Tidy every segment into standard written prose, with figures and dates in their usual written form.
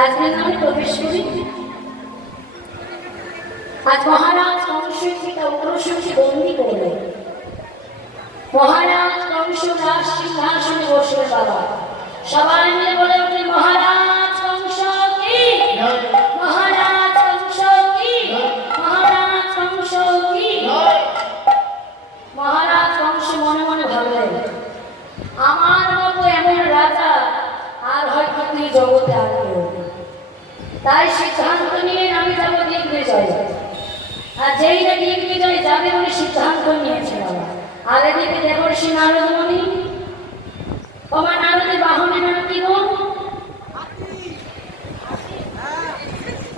আজ বৃন্দাবনে প্রবেশ করি। আজ মহারাজ কংসকে উগ্রসুরকে বন্দি করল। মহারাজ কংস রাজ সিংহাসনে বসলেন। বাবা সবাই মিলে বলে উঠলেন, মহারাজ কংস কি, মহারাজ কংস কি, মহারাজ কংস কি। মহারাজ কংস মনে মনে ভাবলেন, আমার মতো এমন রাজা আর হয়তো তুই জগতে আর কেউ। তাই সিদ্ধান্ত নিয়ে আমি যাবো দিগ্বিজয়। আর যেই না দিগ্বিজয় যাবে উনি সিদ্ধান্ত নিয়েছে। বাবা আর এদিকে দেবর্ষি নারদ মুনি, আমার নারদের বাহনের নাম কি গো?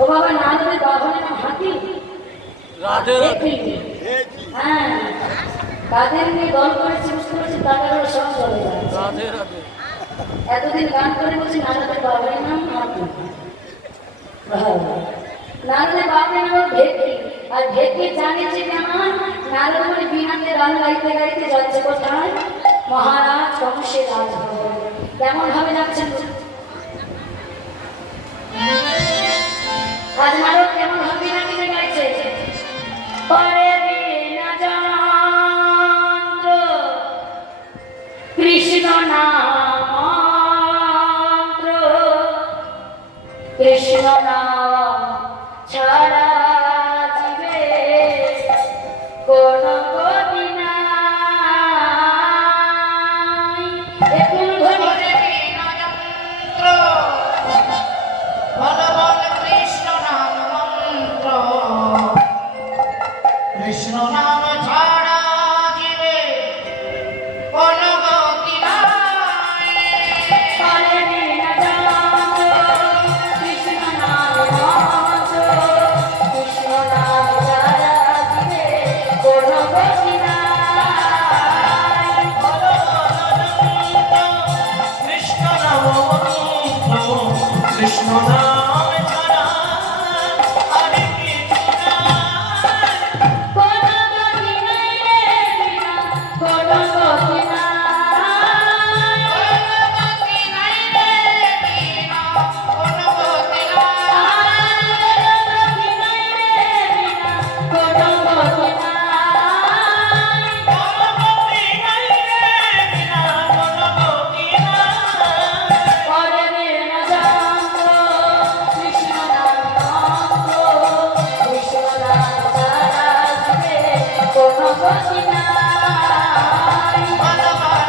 ও বাবা নারদের বাহনের নাম হাতি। হ্যাঁ, কাদের নিয়ে দল করেছে বুঝতে পারছি, টাকাগুলো সব চলে যাচ্ছে। এতদিন গান করে বলছি নারদের বাহনের নাম হাতি। নারদের বাহনের নাম ভেটকি। আর ভেটকি জানিয়েছে কেমন? নারদ মুনি বিনাকে গান গাইতে গাইতে যাচ্ছে কোথায়? মহারাজ কংসের রাজভবনে। কেমন ভাবে যাচ্ছেন? আজ নারদ কেমন ভাবে বিনাকে গাইছে? পরে বিনা যন্ত্র কৃষ্ণ নাম মন্ত্র, কৃষ্ণ নাম ছাড়া জীবে কোন গতি নাই। একটু ধরে বিনা যন্ত্র বল বল কৃষ্ণ নাম মন্ত্র, কৃষ্ণ নাম ছাড়া জীবে কোন গতি নাই। পরে বিনা যন্ত্র কৃষ্ণ নাম মন্ত্র, কৃষ্ণ নাম ছাড়া জীবে কোন গতি নাই। কৃষ্ণ নাম মন্ত্র, কৃষ্ণ নাম ছাড়া আর কিছু নাই। কোন গতি নাই রে বিনা, কোন গতি নাই। গতি নাই রে বিনা, কোন গতি নাই। গতি নাই রে বিনা, কোন গতি নাই। কোন গতি নাই রে বিনা, কোন গতি নাই। পরে বিনা যন্ত্র কৃষ্ণ নাম মন্ত্র, কৃষ্ণ নাম ছাড়া জীবে কোন গতি নাই। বল বল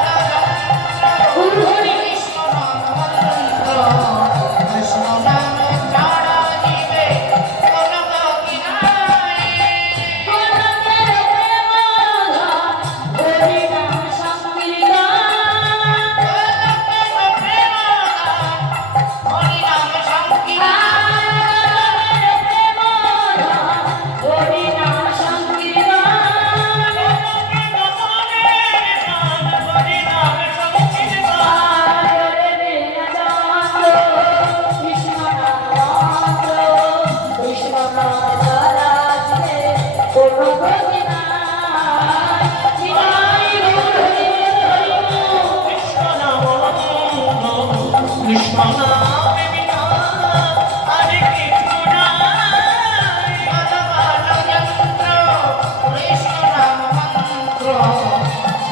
গুরু হরি কৃষ্ণ নাম মন্ত্র, কৃষ্ণ নাম ছাড়া জীবে কোন গতি নাই। কোনকের প্রেমধন হরি নাম সংকীর্তন। হরি নাম সংকীর্তন, হরি নাম সংকীর্তন। হরি নাম সংকীর্তন। পরে বিনা যন্ত্র কৃষ্ণ নাম মন্ত্র, কৃষ্ণ নাম ছাড়া জীবে কোন গতি নাই। নিতাই গৌর হরি হরি বল। কৃষ্ণ নাম মন্ত্র, কৃষ্ণ নাম বিনা আর কিছু নাই। বল বল যন্ত্র কৃষ্ণ নাম মন্ত্র,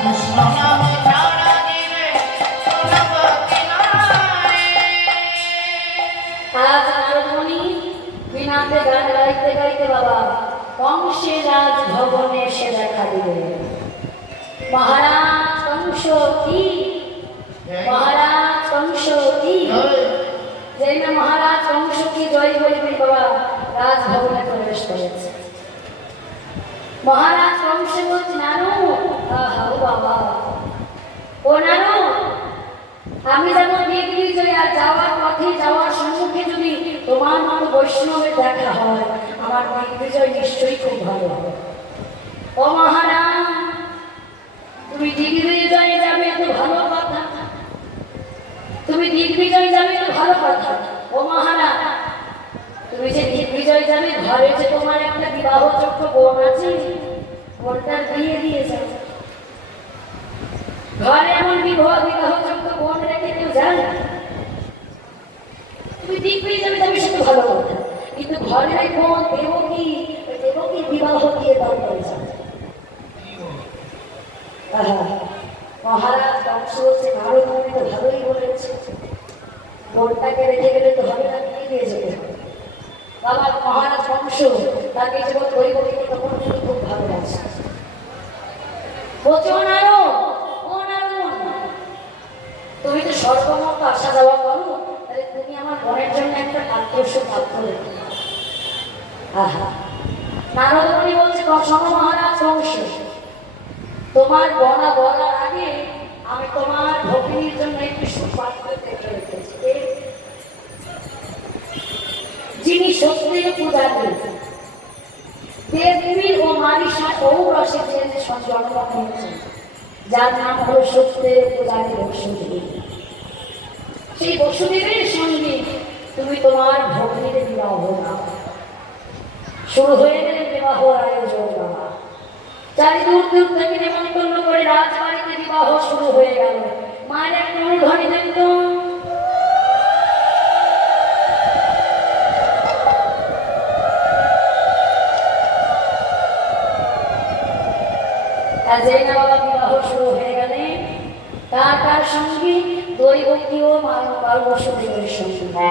কৃষ্ণ নাম ছাড়া জীবে কোন গতি নাই। আজ নারদমণি বিনাতে গান গাইতে গাইতে বাবা কংসের রাজভবনে এসে দেখা দিলেন। মহারাজ কংস কি, মহারাজ কংস কি। যেই না মহারাজ কংস কি জয় বলবি বাবা রাজভবনে প্রবেশ করেছে। মহারাজ কংস বলছে, নানু আহা ও বাবা, ও নানু আমি যেমন দিগ্বিজয় আর যাওয়ার পথে যাওয়ার সম্মুখে যদি তোমার মতো বৈষ্ণবের দেখা হয়, আমার দিগ্বিজয় নিশ্চয়ই খুব ভালো হবে। ও মহারাজ তুমি দিগ্বিজয়ে যাবে তো ভালো কথা, তুমি দিগ্বিজয় যাবে তো ভালো কথা। ও মহারাজ তুমি যে দিগ্বিজয় যাবে, ঘরে যে তোমার একটা বিবাহযোগ্য বোন আছে, বোনটার বিয়ে দিয়ে যাবে। ঘরে এমন বিবাহযোগ্য বোন রেখে কেউ যায়? তুমি দিক পেয়ে যাবে তবে সে তো ভালো কথা, কিন্তু ঘরে রেখো দেবকী বিবাহ দিয়ে দান করে যাবে। মহারাজ বংশ হচ্ছে ভারত, আমি তো ভালোই বলেছে, বোনটাকে রেখে গেলে তো হবে না, দিয়ে যেতে হবে। বাবা মহারাজ বংশ, তাকে যখন দৈবকীকে তখন কিন্তু খুব ভালোবাসে। বলছে ও নারদ, তুমি তো সর্বমত আসা যাওয়া করো, তাহলে তুমি আমার বোনের জন্য একটা পাত্র রেখে দাও। আহা, নারদ মুনি বলছে শোনো মহারাজ বংশ, তোমার বলার আগে আমি তোমার ভগিনীর জন্য একটি সুপাত্র দেখে রেখেছি, যিনি সত্যের পূজারী, দেবী ও মারিষা ঔরসের ছেলে জন্ম হয়েছে, যার নাম হলো সত্যের পূজারী বসুদেবী। সেই বসুদেবের সঙ্গে তুমি তোমার ভগিনীর বিবাহ দাও। শুরু হয়ে গেলে বিবাহ আয়োজন বাবা, চারিদূর থেকে নিমন্ত্রণ করে রাজবাড়িতে বিবাহ শুরু হয়ে গেল। মায়ের একটা অনুধ্বনি দেন তো। কাজে না বাবা, বিবাহ শুরু হয়ে গেলে কার সঙ্গে? দৈবকী ও মানবার বসুদেবের সঙ্গে।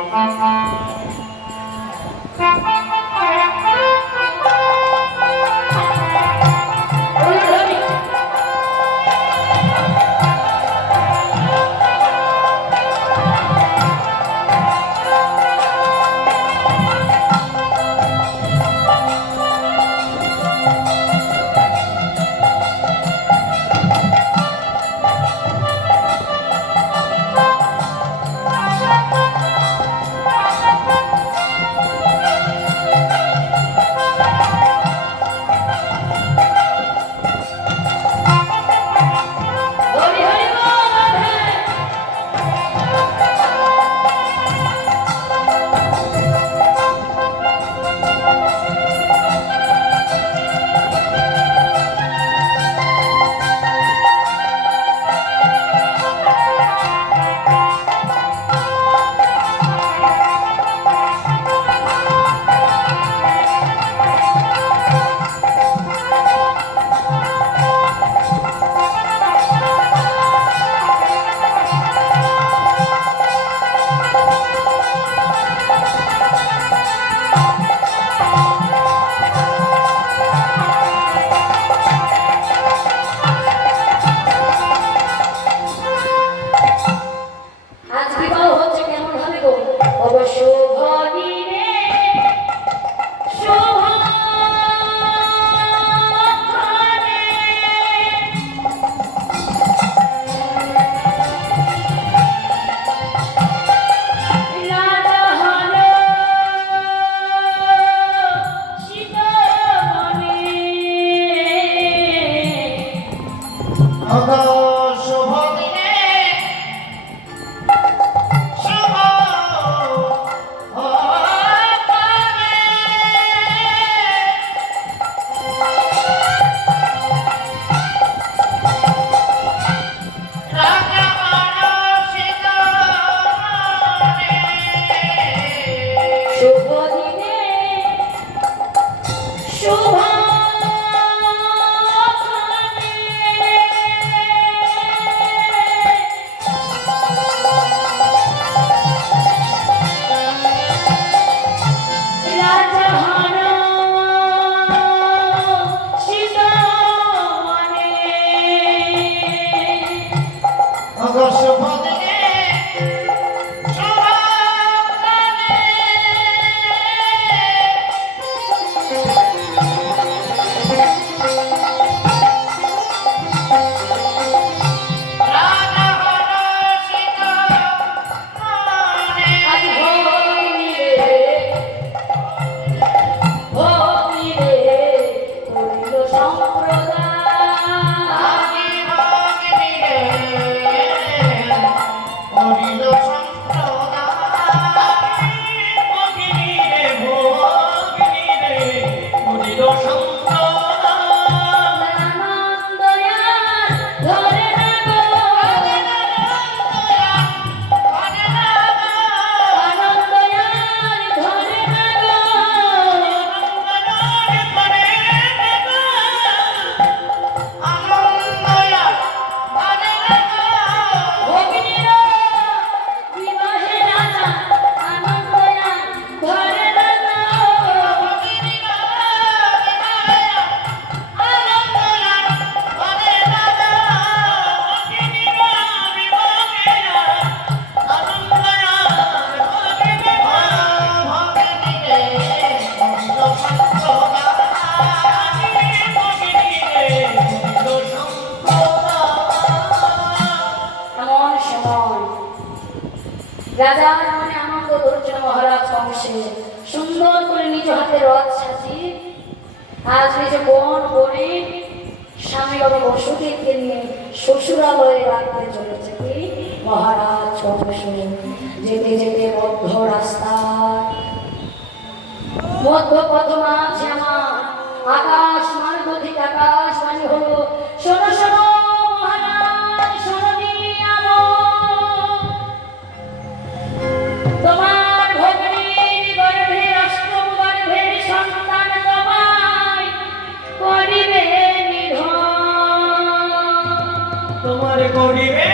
বসে সুন্দর করে নিজ হাতে রথ সাজিয়ে আজ নিজ বোন বোনে স্বামী বাবা বসুদেবকে নিয়ে শ্বশুরালয়ে রাখতে চলেছে কি মহারাজ কংস। যেতে যেতে মধ্য রাস্তায় মধ্য পথ মাঝে আমার আকাশ মার্গ থেকে আকাশবাণী হলো, শোনো শোনো মহারাজ, শোনো তোমার ভগ্নীর গর্ভে অষ্টম গর্ভের সন্তান তোমায় করিবে নিধন। তোমার করিবে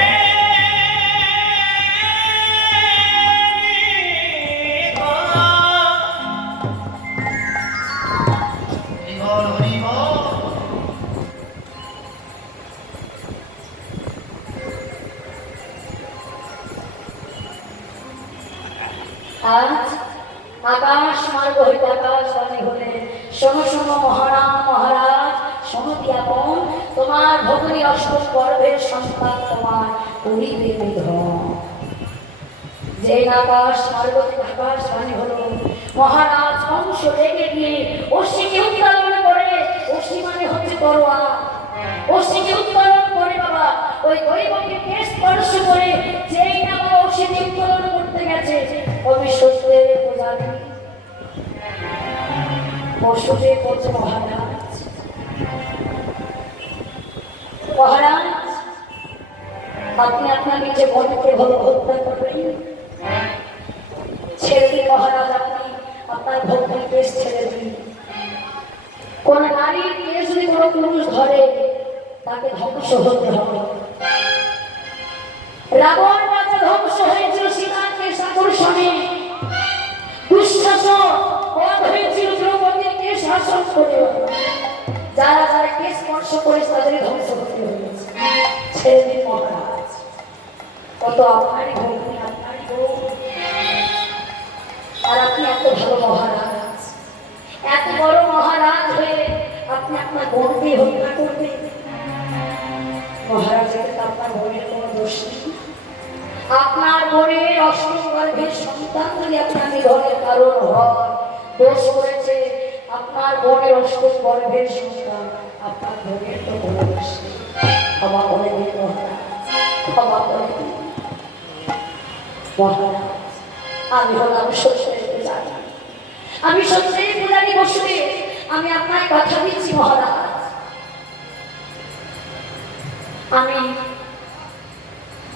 আজ আকাশ মার্গ হইতে আকাশবাণী হলে, শোনো শোনো মহারাজ, শোনো দিয়াপন, তোমার ভগ্নী অষ্টম গর্ভের সন্তান তোমার করিবে নিধন। যে আকাশ মার্গ থেকে আকাশবাণী হলো, মহারাজ কংস রেগে গিয়ে অশ্বিকে উত্তোলন করে, অশ্বি মানে হচ্ছে তরোয়াল, অশ্বিকে উত্তোলন করে বাবা ওই দৈবকে কেশ স্পর্শ করে যেই না বাবা অশ্বিকে উত্তোলন করতে গেছে অমি সত্যের পূজারী বসুদেব বলছে, মহারাজ আপনি আপনার নিজে বোনকে হত্যা করবেন, ছেড়ে দিন মহারাজ, আপনি আপনার ভগ্নীর কেশ ছেড়ে দিন। কোন নারীর কেশ যদি কোনো পুরুষ ধরে তাকে ধ্বংস হতে হবে। রাবণ রাজা ধ্বংস হয়েছিল সীতার কেশ আকর্ষণে, দুঃশাসন বধ হয়েছিল দ্রৌপদীর কেশ শাসন করে। যারা যারা কেশ স্পর্শ করেছে তাদের ধ্বংস হতে হয়েছে। ছেড়ে দিন মহারাজ, কত আপনারই ভগ্নী, আপনারই বউ, আর আপনি এত ভালো মহারাজ, এত বড় মহারাজ হয়ে আপনি আপনার বোনকে হত্যা করবেন। মহারাজ, এটা আপনার বোনের কোনো দোষ নেই। আপনার বোনের অষ্টম গর্ভের সন্তান যদি আপনার নিধনের কারণ হয়, দোষ করেছে আপনার বোনের অষ্টম গর্ভের সন্তান, আপনার বোনের তো কোনো দোষ নেই। ক্ষমা করে দিন মহারাজ, ক্ষমা করে দিন মহারাজ। আমি হলাম সত্যের পূজারী, আমি সত্যের পূজারী বসুদেব, আমি আপনার কথা দিচ্ছি মহারাজ, আমি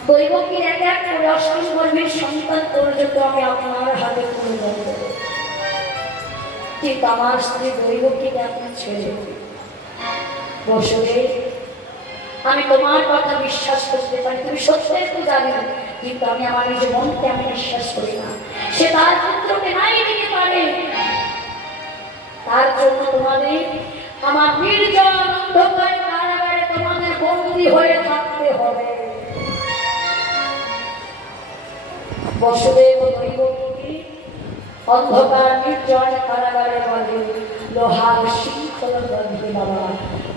দৈবকীর এক এক করে অষ্টম গর্ভের সন্তান পর্যন্ত আমি আপনার হাতে তুলে দেব, ঠিক আমার স্ত্রী দৈবকীকে আপনি ছেড়ে বসুদেব। আমি তোমার কথা বিশ্বাস করতে পারি, তুমি সত্যের পূজারী, কিন্তু আমি আমার নিজের মনকে আমি বিশ্বাস করি না। সে তার পুত্রকে নাই দিতে পারে, তার জন্য তোমাদের আমার নির্জন অন্ধকার কারাগারে তোমাদের বন্দী হয়ে থাকতে হবে। বসুদেব দৈবকী অন্ধকার নির্জন কারাগারে বলে লোহার শৃঙ্খল বন্ধে বাবা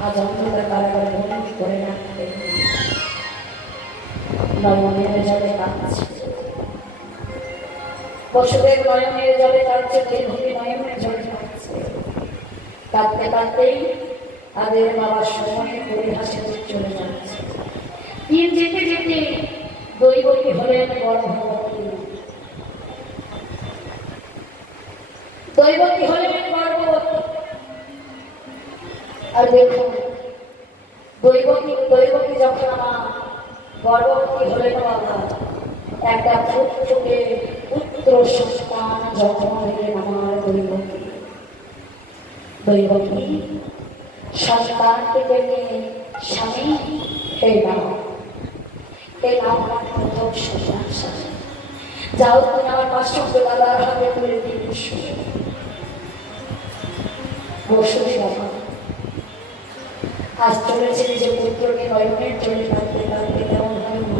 আজ অন্ধকার কারাগারে বন্দী করে রাখতে। নয়নের জলে কাঁদছে বসুদেব, নয়নের জলে কাঁদছে দৈবকী, নয়নের জলে কাঁদছে। কাঁদতে কাঁদতেই তাদের বাবার সময় পরিহাসে চলে যাচ্ছে। দিন যেতে যেতে দৈবকী হলেন গর্ভবতী, দৈবকী হলেন গর্ভবতী। আর দেখুন দৈবকী যখন আমার গর্ভবতী হলেন বাবা, একটা ফুটফুটে পুত্র সন্তান জন্ম দিলেন আমার দৈবকী। দৈবকী সন্তানটিকে নিয়ে স্বামী হে নাম, এই নাম আমার প্রথম সন্তান স্বামী, যাও তুমি আমার পাঁচশো দাদার হাতে তুলে দিয়ে বসুদেব বাবা আজ চলেছে নিজের পুত্রকে নয়নের চলে কাঁদতে কাঁদতে তেমন হয় না।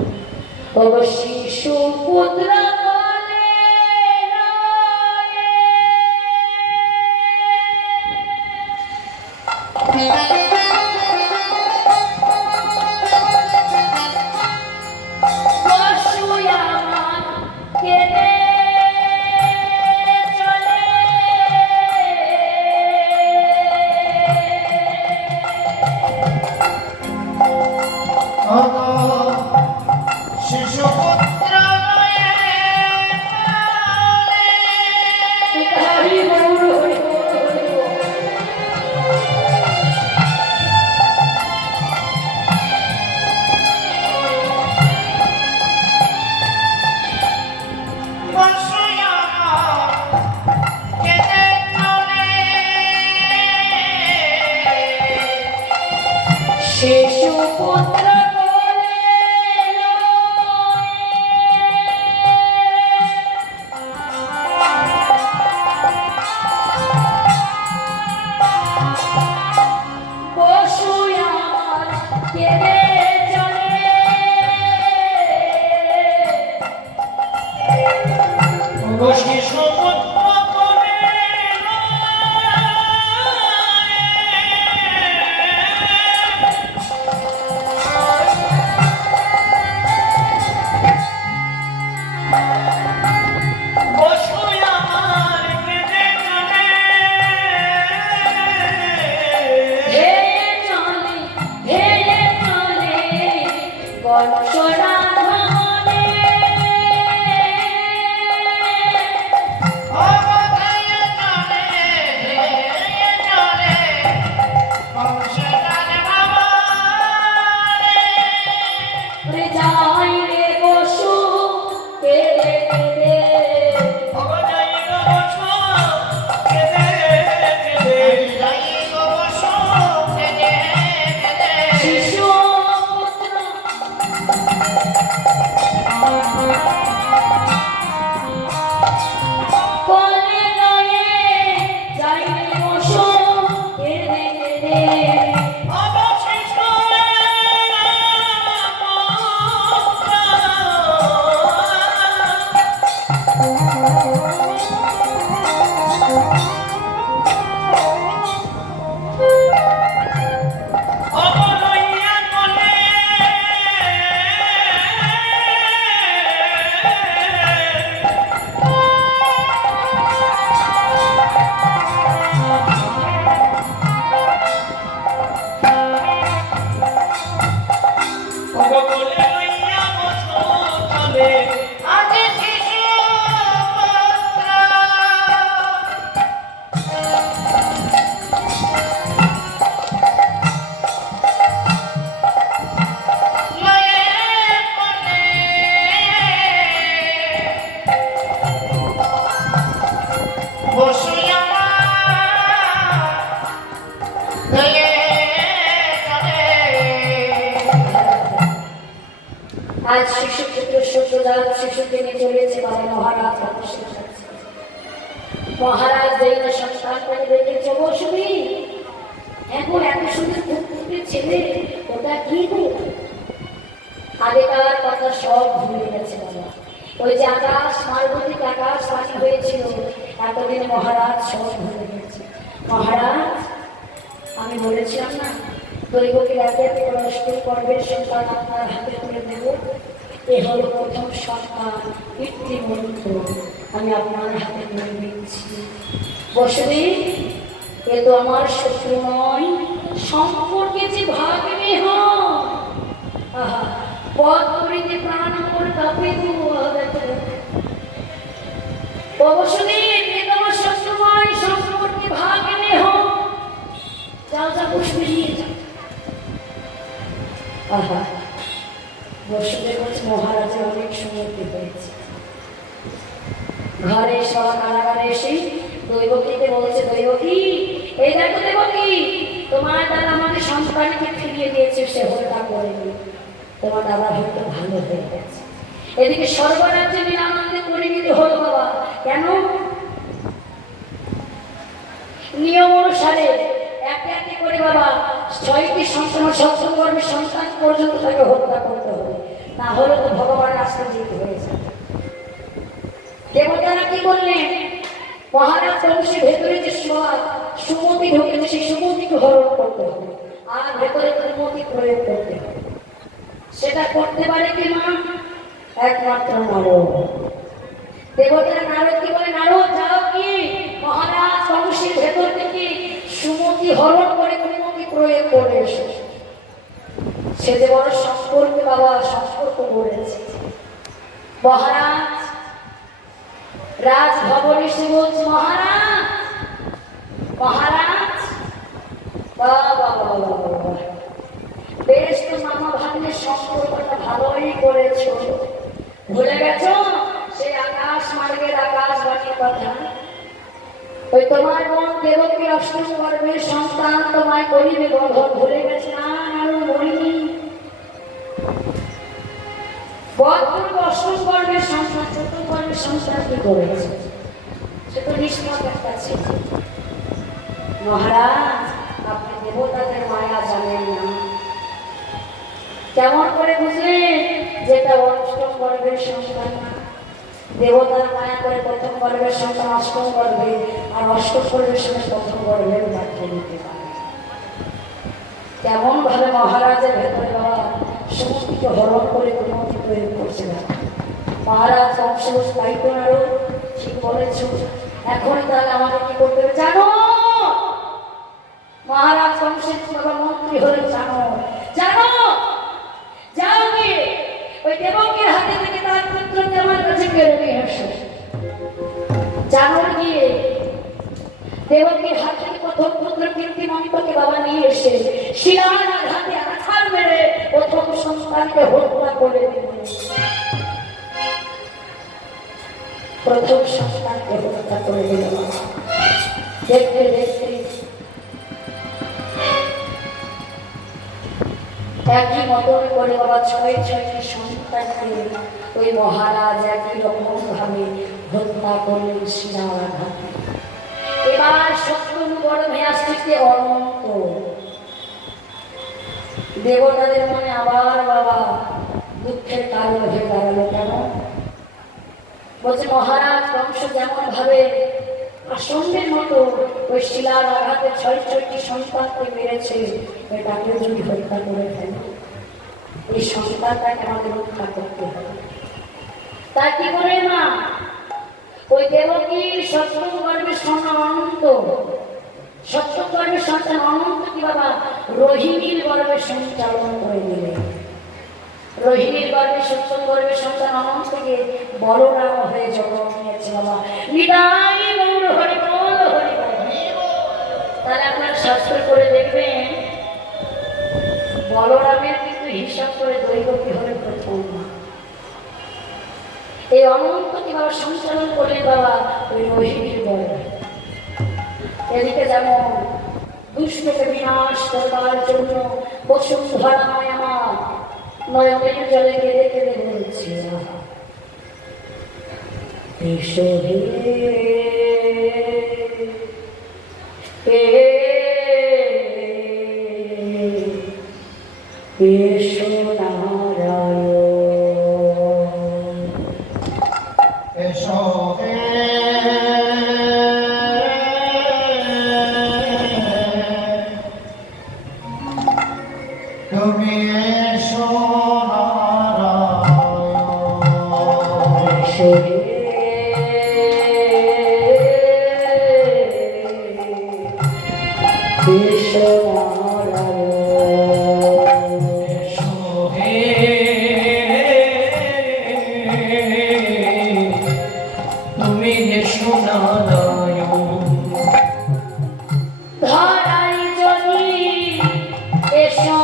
শিশু পুত্র চলে সুপুত্র কোলে বসু আমার কেঁদে চলে শিশু পুত্র কোলে বসু আমার কেঁদে চলে ধেয়ে চলে কংসরা ভবনে অবধায়ে চলে বংশধর ভবনে যাই রে বসু কেঁদে কেঁদে অবধায়ে বসু কেঁদে কেঁদে যাই গো বসু কেঁদে কেঁদে শিশু পুত্র কোলে লয়ে যাই রে বসু কেঁদে কেঁদে অবশিষ্ট অবলইয়া কোলে কোলে লইয়া বসু চলে আজ শিশু পুত্র লয়ে কোলে বসু আমার লয়ে চলে আজ শিশু পুত্র সত্যজাত শিশুকে নিয়ে চলেছে বাবা মহারাজ অবশ্যই যাচ্ছে। মহারাজ যেই না সন্তানটাকে দেখেছে বসবি এখন এত সুন্দর ফুটফুটে ছেলে ওটা কি গো আগেকার কথা সব ভুলে গেছে বাবা ওই যে আকাশ মালবতীতে আকাশ পানি হয়েছিল এতদিন মহারাজ সব ভুলে গেছে মহারাজ আমি বলেছিলাম না দৈবকে একে একে রসকের পর্বের সন্তান আপনার হাতে তুলে দেব এ হলো প্রথম সন্তান পিতৃমন্ত্র আমি আপনার হাতে তুলে দিচ্ছি বসবি এ তো আমার শত্রু নয় সম্পর্কে যে ভাগবে আহা পথ করিতে প্রাণ মোর কাঁপে গো বসবি এ তো আমার শত্রু নয় সম্পর্কে ভাগবে যাও যা বসবে নিয়ে যাও আহা বসুদেব বলছে মহারাজের অনেক সমৃদ্ধি হয়েছে ঘরে সব কারাগারে এসে দৈবকীকে বলছে দৈবকী এই দেখো দেবকী তোমার দাদা আমাদের সন্তানকে ফিরিয়ে দিয়েছে সে হত্যা করেনি তোমার দাদা হয়তো ভালো হয়ে গেছে এদিকে সর্বরাজ্যে নিরানন্দে পরিণত হল বাবা কেন নিয়ম অনুসারে একে একে করে বাবা 6টি সন্তান সপ্তম গর্ভের সন্তান পর্যন্ত তাকে হত্যা করতে হবে না হলে তো ভগবানের আসতে যেতে হয়েছে দেবতারা কি করলেন মহারাজ বংশের ভেতরে যে সুমতি ঢুকেছে সেই সুমতিকে হরণ করতে হবে আর ভেতরে কুমতি প্রয়োগ করতে হবে সেটা করতে পারে কি মা একমাত্র নারদ দেবতারা নারদ কি বলে নারদ যাও কি মহারাজ বংশের ভেতর থেকে সুমতি হরণ করে কুমতি প্রয়োগ করে এসো সে যে বড় সম্পর্কে বাবা সম্পর্ক করেছে মহারাজ রাজভবনে এসে বলছে মহারাজ মহারাজ বাবা বেশ তো মামা ভাগ্নের সম্পর্কটা ভালোই করেছো ভুলে গেছো সেই আকাশ মার্গের আকাশবাণীর কথা ওই তোমার বোন দেবকী অষ্টম গর্ভের সন্তান তোমায় করিবে গর্ভ ভুলে গেছে না আরো মরিনি বধপূর্ব অষ্টম গর্ভের সন্তান চতুর্থ গর্ভের সন্তান কি করেছে? সে তো নিষ্পাপ একটা ছিল। মহারাজ, আপনি দেবতাদের মায়া জানেন না। কেমন করে বুঝলেন যেটা অষ্টম গর্ভের সন্তান না? দেবতার মায়া করে প্রথম গর্ভের সন্তান অষ্টম গর্ভে, আর অষ্টম গর্ভের সঙ্গে প্রথম গর্ভের বাক্য নিতে পারে। কেমন ভাবে মহারাজের ভেতরে বাবা সমুদ্রকে হরণ করে কুমতি তৈরি করছে না। মহারাজ কংস দায়িত্ব আরো ঠিক বলেছ। এখনই তাহলে আমাকে কি করতে হবে জানো? মহারাজ কংসের বাবা মন্ত্রী হলে জানো জানো যাও গিয়ে ওই দেবকের হাতে থেকে তার পুত্রকে আমার কাছে কেড়ে নিয়ে আসো। জানো গিয়ে দেবকের হাত থেকে প্রথম পুত্র কীর্তিমন্তকে বাবা নিয়ে এসে শিলার আঘাতে আঘাত মেরে প্রথম সন্তানকে হত্যা করে দিলেন। প্রথম সন্তানকে হত্যা করে দিল। দেখতে দেখতে একই মতন করে বাবা ছয় ছয়টি সন্তানকে ওই মহারাজ একই রকম ভাবে হত্যা করলেন শিলার আঘাতে। এবার শত্রু বড় হয়ে আসছে অনন্ত। দেবতাদের মনে আবার বাবা দুঃখের কারণ হয়ে দাঁড়ালো। কেন? বলছে মহারাজ কংস যেমন ভাবে আসন্দের মতো ওই শিলার আঘাতে ছয় ছয়টি সন্তানকে মেরেছে, এটাকে যদি হত্যা করে ফেলে এই সন্তানটাকে আমাদের রক্ষা করতে হবে। তাই কি করে না ওই দেবকীর সপ্তম গর্ভের সন্তান অনন্ত, সপ্তম গর্ভের সন্তান অনন্ত কি বাবা রোহিণীর গর্ভে সঞ্চালন করে দিলেন। রোহিণীর গর্ভে সপ্তম গর্ভের সন্তান অনন্তকে বলরাম হয়ে জন্ম নিয়েছে বাবা। নিতাই গৌর হরি বল হরি বল। তাহলে আপনার শাস্ত্র করে দেখবেন বলরামের কিন্তু হিসাব করে দৈবকী হলে প্রথম মা। এই অনন্ত কিভাবে সঞ্চালন করলেন বাবা ওই রোহিণীর গর্ভে। এদিকে যেমন দুষ্টকে বিনাশ করবার জন্য বসুন্ধরা নয় আমার নয়নের জলে কেঁদে কেঁদে বলছে তুমি এসো তুমি এসো নারায়ণ। ধরাই যদি এসো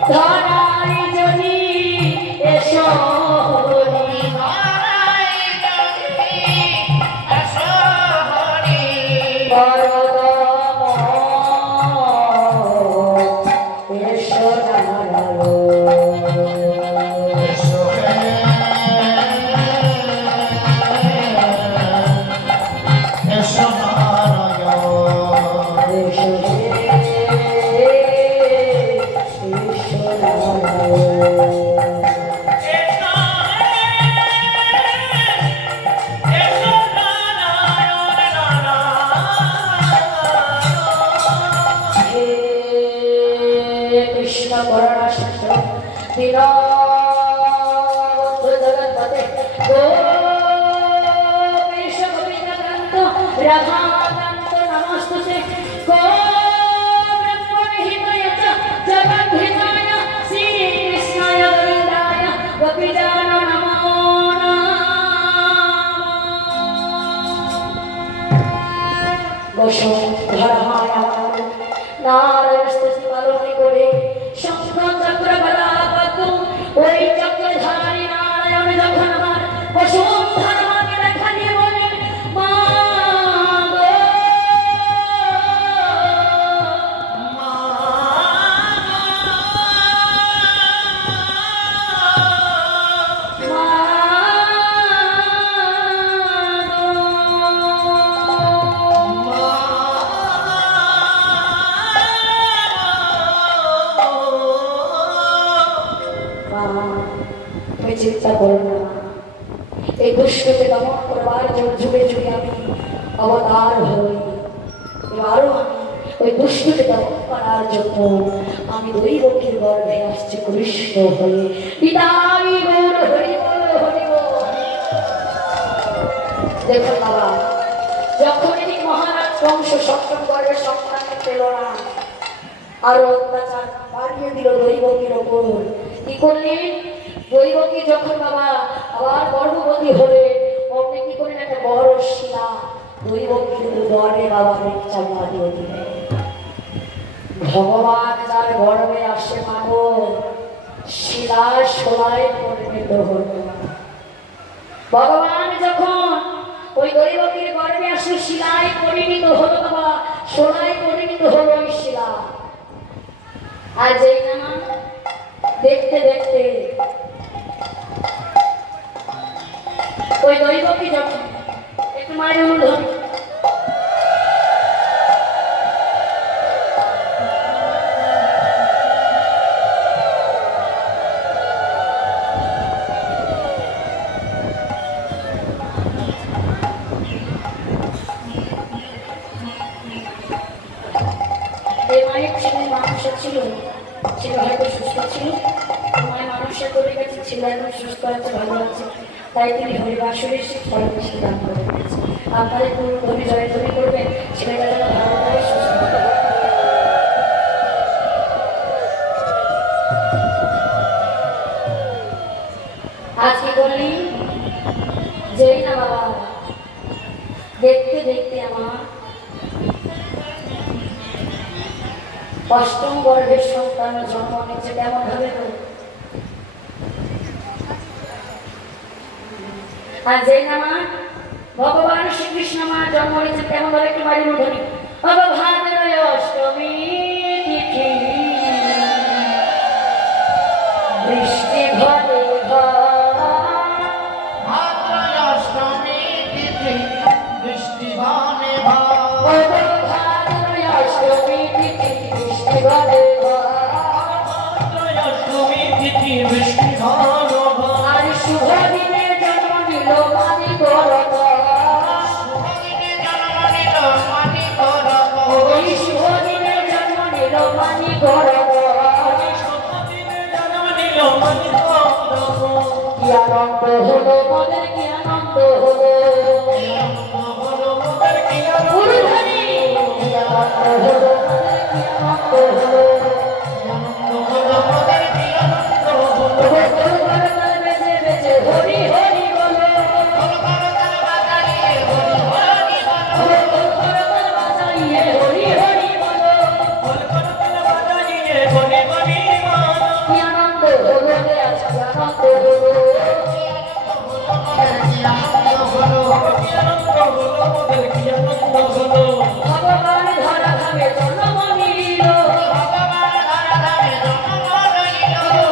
ধরাই যদি দীনবন্ধু জগৎপতে গোপীশ গোপীকান্ত রাধাকান্ত নমস্তুতে গোব্রহ্মণহিতায় চ জগদ্ধিতায় শ্রীকৃষ্ণায় গোবিন্দায় গোপীজন নমো বসুন্ধরায় আমার নারায়ণ স্তুতি পালন করে শঙ্খ চক্র গদা পদ্ম ওই চক্রধারী নারায়ণ যখন আমার বসুন্ধরা মাকে দেখা দিয়ে বলেন মা গো মা তুমি চিন্তা করো না, এই দুষ্টকে দমন করবার জন্য যুগে যুগে আমি অবতার হই। এবারও আমি ওই দুষ্টকে দমন করার জন্য আমি দৈবকীর গর্ভে আসছি কৃষ্ণ হয়ে। বিদায় গৌর হরি বল হরি বল। দেখুন বাবা, যখন এই মহারাজ কংস সপ্তম গর্ভের সন্তান পেল না, আরো অত্যাচার বাড়িয়ে দিল দৈবকীর ওপর। কি করলেন? দৈবকী যখন বাবা আবার গর্ভবতী হলে অমনি কি করলেন, একটা বড় শিলা দৈবকীর উদরে বাবা চাপা দিয়ে দিলেন। ভগবান যার গর্ভে আসে মানব শিলা সোলায় পরিণত হল। ভগবান যখন ওই দৈবকীর গর্ভে আসে শিলায় পরিণত হলো বাবা, সোলায় পরিণত হলো ওই শিলা। আর যেই না দেখতে দেখতে ওই দৈবকী যখন একটু মায়ের অনুধন এই মায়ের ছেলে মানুষের ছিল, ছেলে হয়তো সুস্থ ছিল, মায়ের মানুষের করে গেছে, ছেলে এখন সুস্থ আছে, ভালো আছে, তাই তিনি হরিবাসরের সে ফল বেশি দান করে দিয়েছে। আপনারা একটু ধনী জয় ধনী করবেন, ছেলেটা যেন ভালোভাবে সুস্থ থাকে। আজ কি করলি? যেই না বাবা দেখতে দেখতে আমার অষ্টম গর্ভের সন্তানের জন্ম নিচ্ছে। কেমন হবে তো? আর যেই নামা ভগবান শ্রীকৃষ্ণ মা জন্ম নিচ্ছে কেমন ভাবে একটু বাড়ি মধুরি বাবা ভাদ্র অষ্টমী তিথি বৃষ্টি ঘরে ভাদ্র অষ্টমী তিথি বৃষ্টি ভানে ভাদ্র অষ্টমী তিথি বৃষ্টি ঘরে অষ্টমী তিথি বৃষ্টি ভান আর শুভ দিনে জন্ম নিল মানি করত ওই শুভ দিনে জন্ম নিল মানি করত কি আনন্দ হলো মদের, কি আনন্দ হলো গুরুধনী, কি আনন্দ হলো মদের, কি আনন্দ হলো বেজে বেজে হরি হরি বলো বাজাইয়ে হরি হরি বলো। কি আনন্দ হলো রে আজকে, আনন্দ হলো ভগবান ধরা ধামে জন্ম নিল,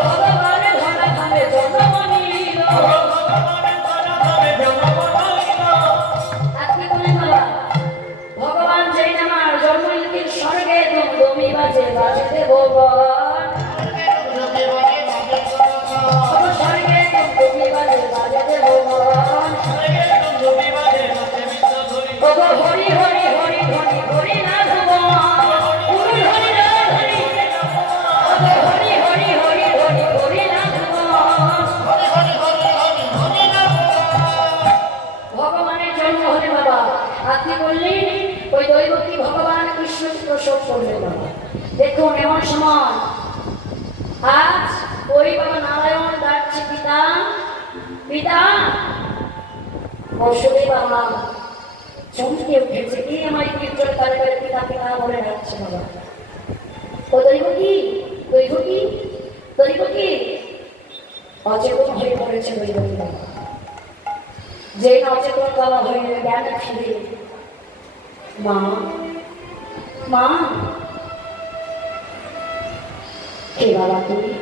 ভগবান ধরা ধামে জন্ম নিল। আজকে বলেন বাবা, ভগবান যেই আমার জন্ম নিলেন স্বর্গে দুমদুমি বাজে বাজতে ভগবান স্বর্গে পিতা বসুদেব বাবা চমকে উঠেছে, কি আমার কীর্তন কালে পিতা পিতা বলে ডাকছে বাবা। ও দৈবকী, দৈবকী, দৈবকী, অচেতন হয়ে পড়েছে দৈবকী বাবা। যে অচেতন বাবা হয়ে জ্ঞান ফিরে, মা মা, কে বাবা তুমি?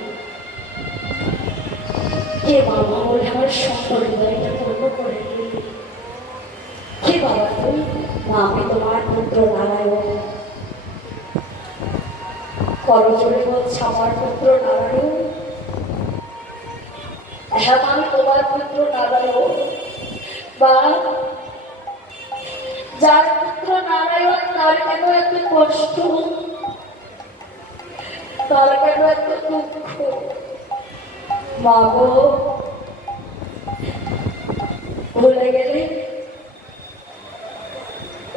কে বাবা বলে আমার সকল হৃদয়টা পূর্ণ করে দিলে? কে বাবা তুমি? মা, আমি তোমার পুত্র নারায়ণ। করজোড়ে বলছে আমার পুত্র নারায়ণ। হ্যাঁ, আমি তোমার পুত্র নারায়ণ। বা যার পুত্র নারায়ণ তার কেন এত কষ্ট, তার কেন এত দুঃখ? মা গো, ভুলে গেলে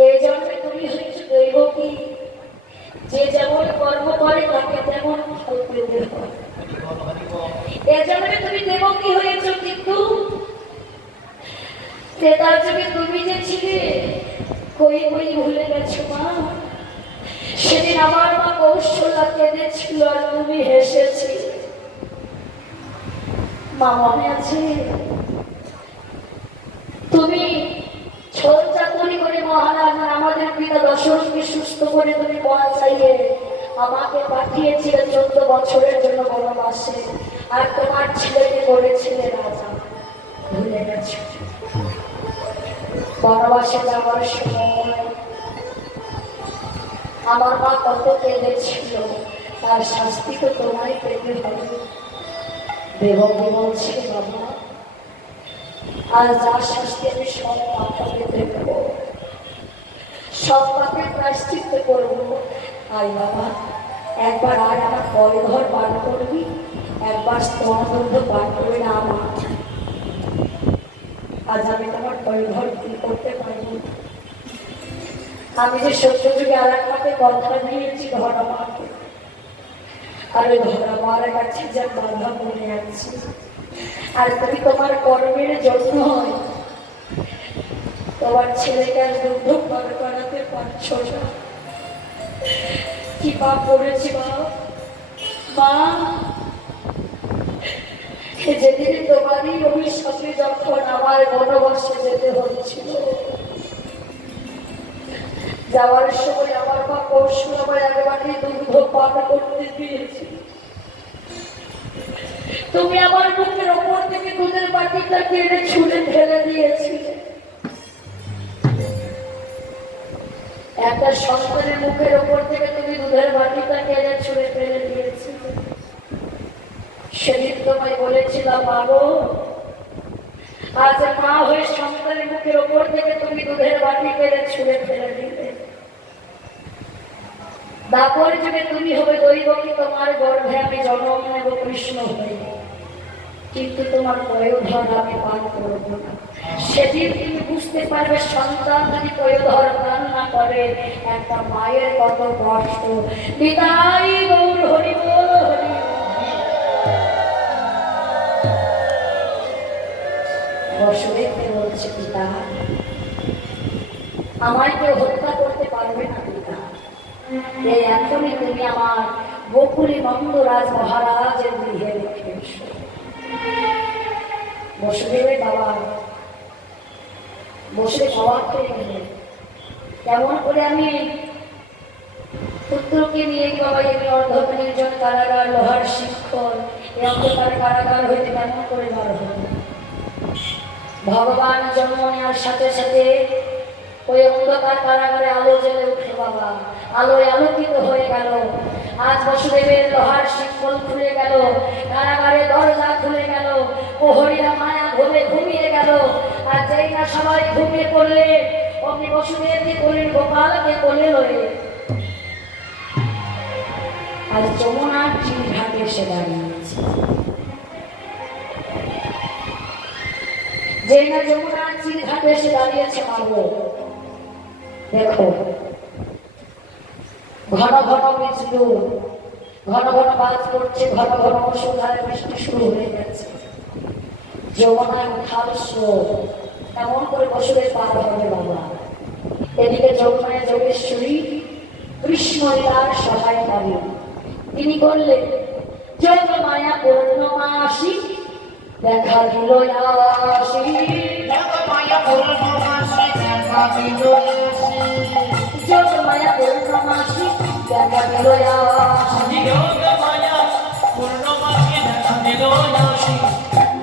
এই জন্মে তুমি হয়েছ দৈবকী। যে যেমন কর্ম করে তাকে তেমন ফল পেতে হয়। এই জন্মে তুমি দেবকী হয়েছ, কিন্তু ত্রেতার যুগে তুমি যে ছিলে কই কই ভুলে গেছো মা। সেদিন আমার মা কৌশলা কেঁদেছিল আর তুমি হেসেছিলে। মা মনে আছে? তুমি ছোট চাকরি করে মহারাজ আমাদের পিতা দশরথকে সুস্থ করে তুমি বল চাইয়ে আমাকে পাঠিয়েছিলে 14 বছরের জন্য বনবাসে, আর তোমার ছেলেকে করেছিলে রাজা। ভুলে গেছো? বনবাসে যাওয়ার সময় আমার মা কত কেঁদেছিল, তার শাস্তি তো তোমায় পেতে হবে। দেবকী বলছে বাবা, আর যার শাস্তি আমি সব পাপে দেখবো, সব পাপে প্রায়শ্চিত্ত করবো। আয় বাবা, একবার আর আমার পরিঘর পান করবি, একবার স্তনবন্ধ পান করবি না আমার। আজ আমি তোমার পরিঘর কি করতে পারবো? আমি যে সত্য যুগে আর এক মাকে কথা দিয়েছি ধরা মাকে, আর ওই ধরা মার কাছে যে বাধা পড়ে যাচ্ছি। আর তুমি তোমার কর্মের জন্য তোমার ছেলেকে আর দুধ পান করাতে পারছো না। কি পাপ করেছি মা? যেদিন তোমারই অভিশাপে যখন আমার বনবাসে যেতে হচ্ছিল, যাওয়ার সময় আমার মা কৌশল আমার একবারই দুধ পান করতে দিয়েছি। তুমি আমার মুখের ওপর থেকে দুধের বাটিটা কেড়ে ছুঁড়ে ফেলে দিয়েছিলে। একটা সন্তানের মুখের ওপর থেকে তুমি দুধের বাটিটা কেড়ে ছুঁড়ে ফেলে দিয়েছিলে। সেদিন তোমায় বলেছিলাম বাবু, আজ মা হয়ে সন্তানের মুখের ওপর থেকে তুমি দুধের বাটি কেড়ে ছুঁড়ে ফেলে দিলে। দাপর যুগে তুমি হবে দৈবকী, তোমার গর্ভে আমি জন্ম নেব কৃষ্ণ হয়ে, কিন্তু তোমার পয়োধর আমি পান করবো না। সেদিন তুমি বুঝতে পারবে সন্তান যদি পয়োধর পান না করে একটা মায়ের কত কষ্ট। বিদায় গৌর হরি বল হরি। বসুদেবকে বলছে পিতা, আমায় কেউ হত্যা করতে পারবে না পিতা। এই এখনই তুমি আমার বকুলি নন্দরাজ মহারাজের গৃহে রেখে এসো। বসুদেবের বাবা বসে অবাক হয়ে গেলেন, কেমন করে আমি পুত্রকে নিয়ে বাবা এমনি অর্ধক নির্জন কারাগার, লোহার শিক্ষণ, এই অন্ধকার কারাগার হইতে কেমন করে বার হল? ভগবান জন্ম নেওয়ার সাথে সাথে ওই অন্ধকার কারাগারে আলো জ্বলে উঠে বাবা, আলোয় আলোকিত হয়ে গেল। আজ বসুদেবের লোহার শিকল খুলে গেল, কারাগারে দরজা খুলে গেল, প্রহরীরা মায়া ঘুমে ঘুমিয়ে গেল। আর যেই না সবাই ঘুমিয়ে পড়লে অমনি বসুদেবকে কোলের গোপালকে কোলে লয়ে আজ যমুনার ঘাটে এসে দাঁড়িয়েছে। যেই না যমুনার ঘাটে এসে দাঁড়িয়েছে মাগো, দেখো ঘন ঘন বিজলু, ঘন ঘন বাজ পড়ছে, ঘন ঘন মুষলধারে বৃষ্টি শুরু হয়ে গেছে। যমুনায় উঠাল স্রোত, এমন করে বসুদেব পার হবে বাবা। এদিকে যমুনায় যোগেশ্বরী কৃষ্ণ লীলার সহায় পাবে। তিনি বললেন, যোগ মায়া পূর্ণমাসী দেখা দিল আসি, জগমায়া পূর্ণমাসী দেখা দিল আসি, যোগ মায়া পূর্ণমাসী দেখা দিল আসি, জগমায়া পূর্ণমাসী দেখা দিল আসি,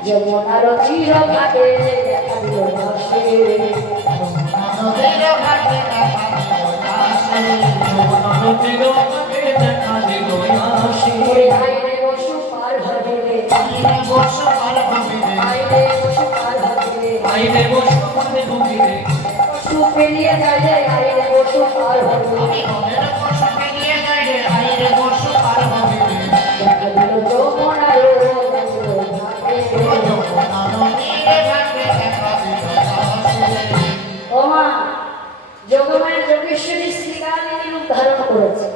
যমুনার চির ঘাটে দেখা দিল আসি, নদীর ঘাটে দেখা দিল আসি, নদীর ঘাটে দেখা দিল আসি, ওরে আইরে বসু পার হবে রে, আইরে বসু পার হবে রে, আইরে বসু পার হবে রে, আইরে বসু পার হবে রে, বসু পেরিয়ে যায় রে, আইরে বসু পার হবে রে। আমি মনের বসু পেরিয়ে যাই রে, আইরে বসু পার হবে রে, দেখা দিল যমুনার ঘাটে। নদীর ঘাটে দেখা দিল আসি। ওমা যোগমায়া যোগেশ্বরী শ্রীকালিনী রূপ ধারণ করেছে,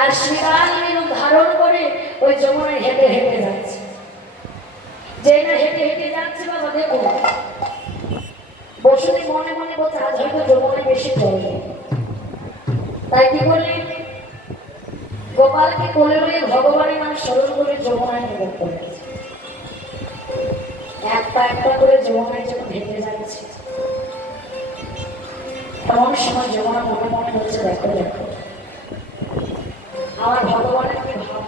আর শ্রীকালিনী রূপ ধারণ করে ওই যমুনায় হেঁটে হেঁটে যাচ্ছে। যে না হেঁটে হেঁটে যাচ্ছে বাবা দেখো, বসুদেব মনে মনে বলছে আজ হয়তো যমুনায় বেশি জল নেই। তাই কি করলেন, গোপালকে কোলে নিয়ে ভগবানের নাম স্মরণ করে যমুনায় নিবেদন করেছে। একটা করে যমুনায় যখন হেঁটে যাচ্ছে, এমন সময় যমুনা মনে মনে হচ্ছে দেখো দেখো আমার ভগবানের কি ভাব,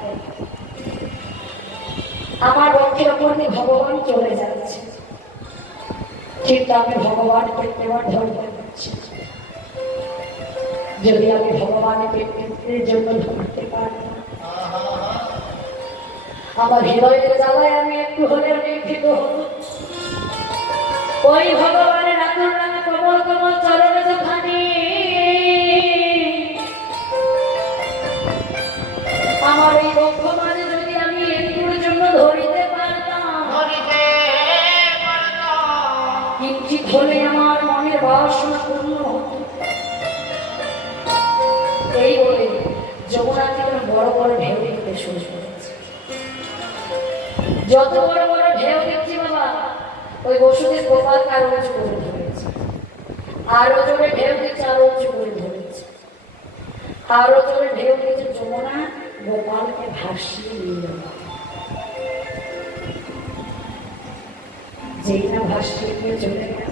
আমার বক্ষের ওপর দিয়ে ভগবান চলে যাচ্ছে, কিন্তু আমি ভগবানকে নেওয়ার ধরতে পারছি না। যদি আমি ভগবানকে পেটের জন্য ধরতে পারি, আমার হৃদয়ের জ্বালায় আমি একটু হলেও নির্ভীত হব। ওই ভগবানের আতুর নামে কমল কমল চরণে যখানি আমার এই বক্ষ মাঝে যদি আমি একটুর জন্য ধরিতে পারতাম, কিঞ্চিত হলে আমার মনের বাসনা পূর্ণ হতো। এই বলে যমুনা থেকে বড় বড় ঢেউ দেখতে শুরু করেছে। যত বড় বড় ঢেউ দেখছি বাবা, ওই বসুদেব গোপালকে আরো উঁচু করে ধরেছে, আরো জোরে ঢেউ দিচ্ছে, আরো উঁচু করে ধরেছে, আরো জোরে ঢেউ দিচ্ছে। যমুনা গোপালকে ভাসিয়ে নিয়ে যেই না ভাসিয়ে নিয়ে চলে গেল,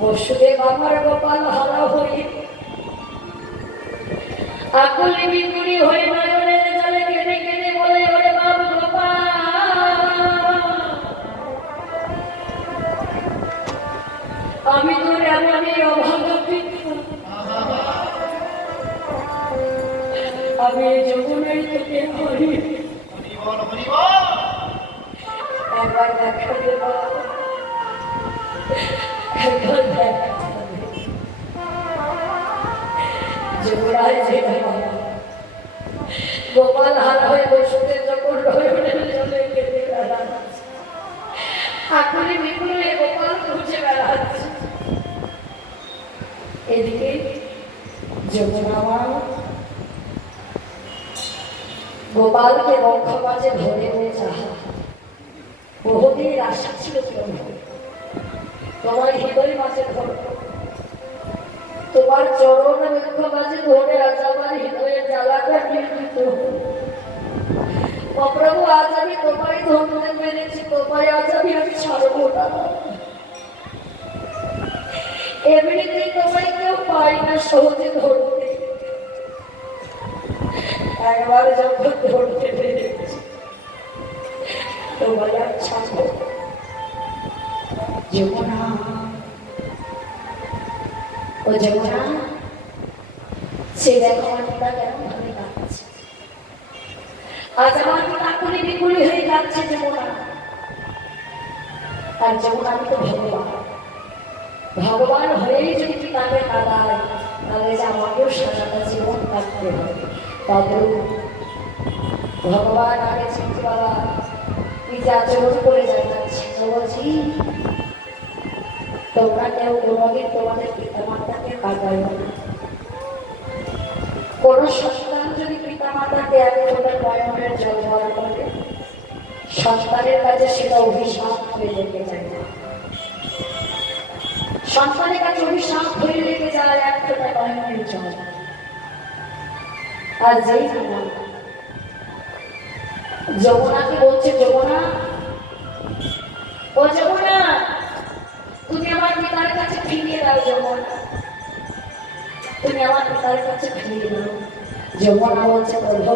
বসুদেব আমার গোপাল হারা হয়ে আকুলি বিকুলি হয়ে নয়নের জলে কেঁদে কেঁদে বলে, ওরে বাবা গোপাল, আমি তোর এমনই অভাগা পিতা, আমি যমুনায় তোকে হারি, একবার দেখা দেব, একবার দেখা যমুনায় যেতে হবে। গোপাল হারা হয়ে বসুদেব যখন নয়নের জলে কেঁদে বেড়াচ্ছে, আকুলি বিকুলি গোপাল খুঁজে বেড়াচ্ছে, এদিকে যমুনা মা গোপালকে বক্ষ মাঝে ধরে নিয়ে যাহা বহুদিনের আশা ছিল, তোমার হৃদয় মাঝে ধরো, তোমার চরণ বৃক্ষ মাঝে ধরে আজ আমার হৃদয়ের জ্বালাটা নির্মিত। প্রভু আজ আমি তোমায় ধরতে পেরেছি, তোমায় আজ আমি ছাড়বো না। এমনিতেই তোমায় কেউ পাই না সহজে ধরতে, একবার যখন ধরতে পেরেছি তোমায় আর ছাড়বো। যমুনা, ও যমুনা, সে দেখো আমার পিতা কেমন ভাবে কাঁদছে, আজ আমার পিতা আকুলি বিকুলি হয়ে যাচ্ছে যমুনা। আর যমুনা আমি তো ভগবান, ভগবান হয়েই যদি পিতাকে কাঁদায়, তাহলে যে আমাকেও সারাটা জীবন কাঁদতে হবে। তাদের ভগবান আগে চিন্তা বাবা তুই যে আচরণ করে যাচ্ছি, বলছি তোমরা কেউ কোনোদিন তোমাদের পিতা মাতাকে কাঁদায় না। কোন সন্তান যদি পিতা মাতাকে এক ফোঁটা নয়নের জল দেওয়ার করে সন্তানের কাছে সেটা অভিশাপ হয়ে লেগে যায় না। সন্তানের কাছে অভিশাপ হয়ে লেগে যায় এক ফোঁটা নয়নের জল। আর যেই না যমুনাকে বলছে, যমুনা, ও যমুনা, তুমি আমার পিতার কাছে ফিরিয়ে দাও। যমুনা, তুমি আমার পিতার কাছে ফিরিয়ে দাও। যমুনা বলছে, প্রভু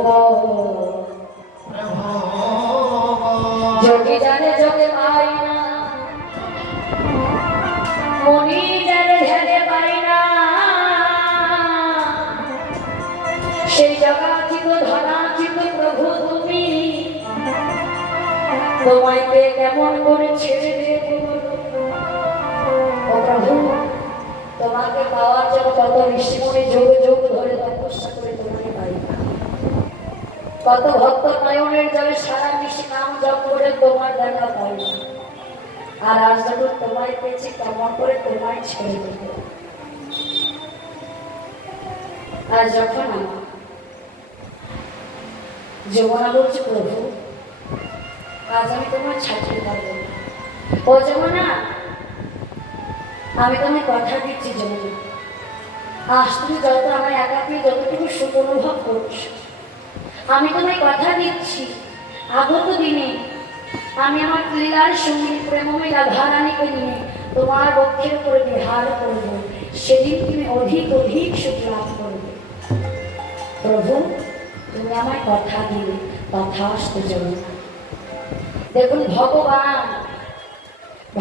যোগে জানে যোগে পাই না, মনি জানে ধ্যানে পাই না, সেই জগাচিত ধনাচিত প্রভু তুমি, তোমায় পেয়ে কেমন করে ছেড়ে দেব। ও প্রভু, তোমাকে পাওয়ার জন্য কত ঋষিমুনি যোগ যোগ ধরে তপস্যা করে তোমাকে পাই না, কত ভক্ত নয়নের জলে সারা মিশে নাম জপ করে তোমার দেখা পাই না। আর আজ যখন তোমায় পেয়েছি কেমন করে তোমায় ছেড়ে দেব। আর যখন যমুনা বলছে, প্রভু আজ আমি তোমার ছাড়তে পারবো না। ও যমুনা, আমি তোমায় কথা দিচ্ছি যমুনা, আজ তুমি যত আমার একাকে যতটুকু সুখ অনুভব করছো, আমি তোমায় কথা দিচ্ছি আগত দিনে আমি আমার লীলার সঙ্গী প্রেমময় রাধারানীকে নিয়ে তোমার বক্ষের উপরে বিহার করব, সেদিন তুমি অধিক অধিক সুখ লাভ করবে। প্রভু তুমি আমায় কথা দিলে, তথাস্তু যমুনা। দেখুন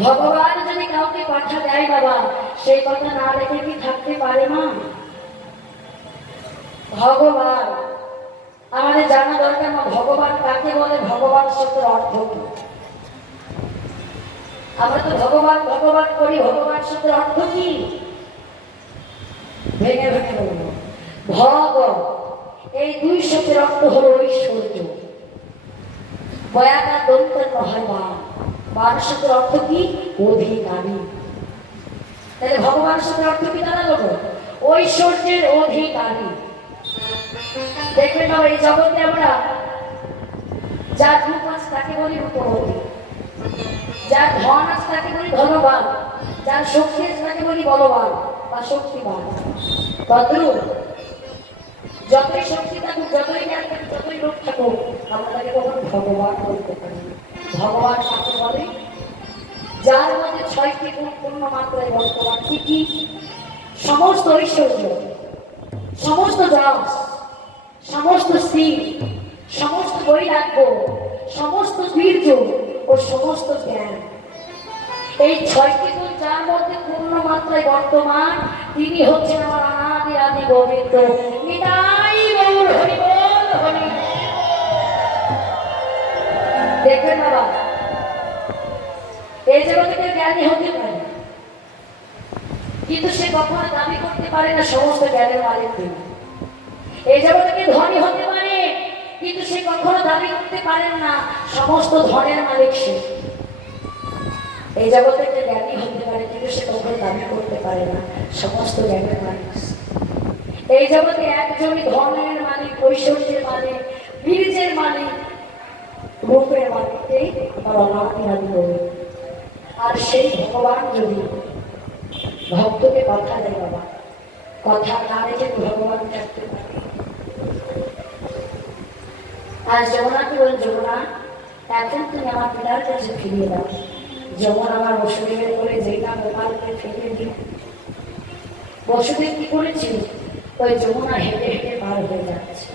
ভগবান যদি কাউকে কথা দেয় বাবা, সেই কথা না রেখে কি থাকতে পারে না? ভগবান আমাদের জানা দরকার না, ভগবান কাকে বলে, ভগবান শব্দের অর্থ কি। আমরা তো ভগবান ভগবান করি, ভগবান শব্দের অর্থ কি? ভেঙে ভেঙে বলবো। ভগ, এই দুই শব্দের অর্থ হলো ঐশ্বর্য। বয়াকার দন্তের হয় বান, বান শব্দের অর্থ কি? অধিকারী। তাহলে ভগবান শব্দের অর্থ কি দাঁড়ালো? ঐশ্বর্যের অধিকারী। দেখবেন বাবা, এই জগতে আমরা যার রূপ আছে তাকে বলি রূপবতী, যার ধন আছে তাকে বলি ধনবান, যার শক্তি আছে তাকে বলি বলবান বা শক্তিবান। তদ্রূপ যতই শক্তি থাকুক, যতই জ্ঞান থাকুক, যতই রূপ থাকুক, আমরা তাকে কখনো ভগবান বলতে পারি। ভগবান কাকে বলে? যার মধ্যে ৬টি গুণ পূর্ণ মাত্রায় বর্তমান। কি কি? সমস্ত ঐশ্বর্য, সমস্ত যশ, সমস্ত শ্রী, সমস্ত বৈরাগ্য, সমস্ত বীর্য ও সমস্ত জ্ঞান। এই ৬টি গুণ যার মধ্যে পূর্ণ মাত্রায় বর্তমান, তিনি হচ্ছেন আমার অনাদি আদি গোবিন্দ। নিতাই গৌর হরি বল হরি। দেখবেন বাবা, এই জগতে কেউ জ্ঞানী হতে পারে, কিন্তু সে কখনো দাবি করতে পারে না সমস্ত জ্ঞানের মালিক তিনি। এই জগতে কেউ ধনী হতে পারে, কিন্তু সে কখনো দাবি করতে পারেন না সমস্ত ধনের মালিক সে। এই জগতে কেউ জ্ঞানী হতে পারে, কিন্তু সে কখনো দাবি করতে পারে না সমস্ত জ্ঞানের মালিক। এই জগতে একজনই ধনের মালিক, ঐশ্বর্যের মালিক, বীর্যের মালিক, রূপের মালিককেই আমার অনাদি আদি বলে। আর সেই ভগবান যদি ভক্তকে কথা দেয় বাবা, কথা না রেখে ভগবান থাকতে পারে। আর যমুনাকে বলেন, যমুনা এখন তুমি আমার পিতার কাছে ফিরিয়ে দাও। যমুনা আমার বসুদেবের করে যেই না গোপালকে ফিরিয়ে দিল। বসুদেব কি করেছিল? ওই যমুনা হেঁটে হেঁটে পার হয়ে যাচ্ছে।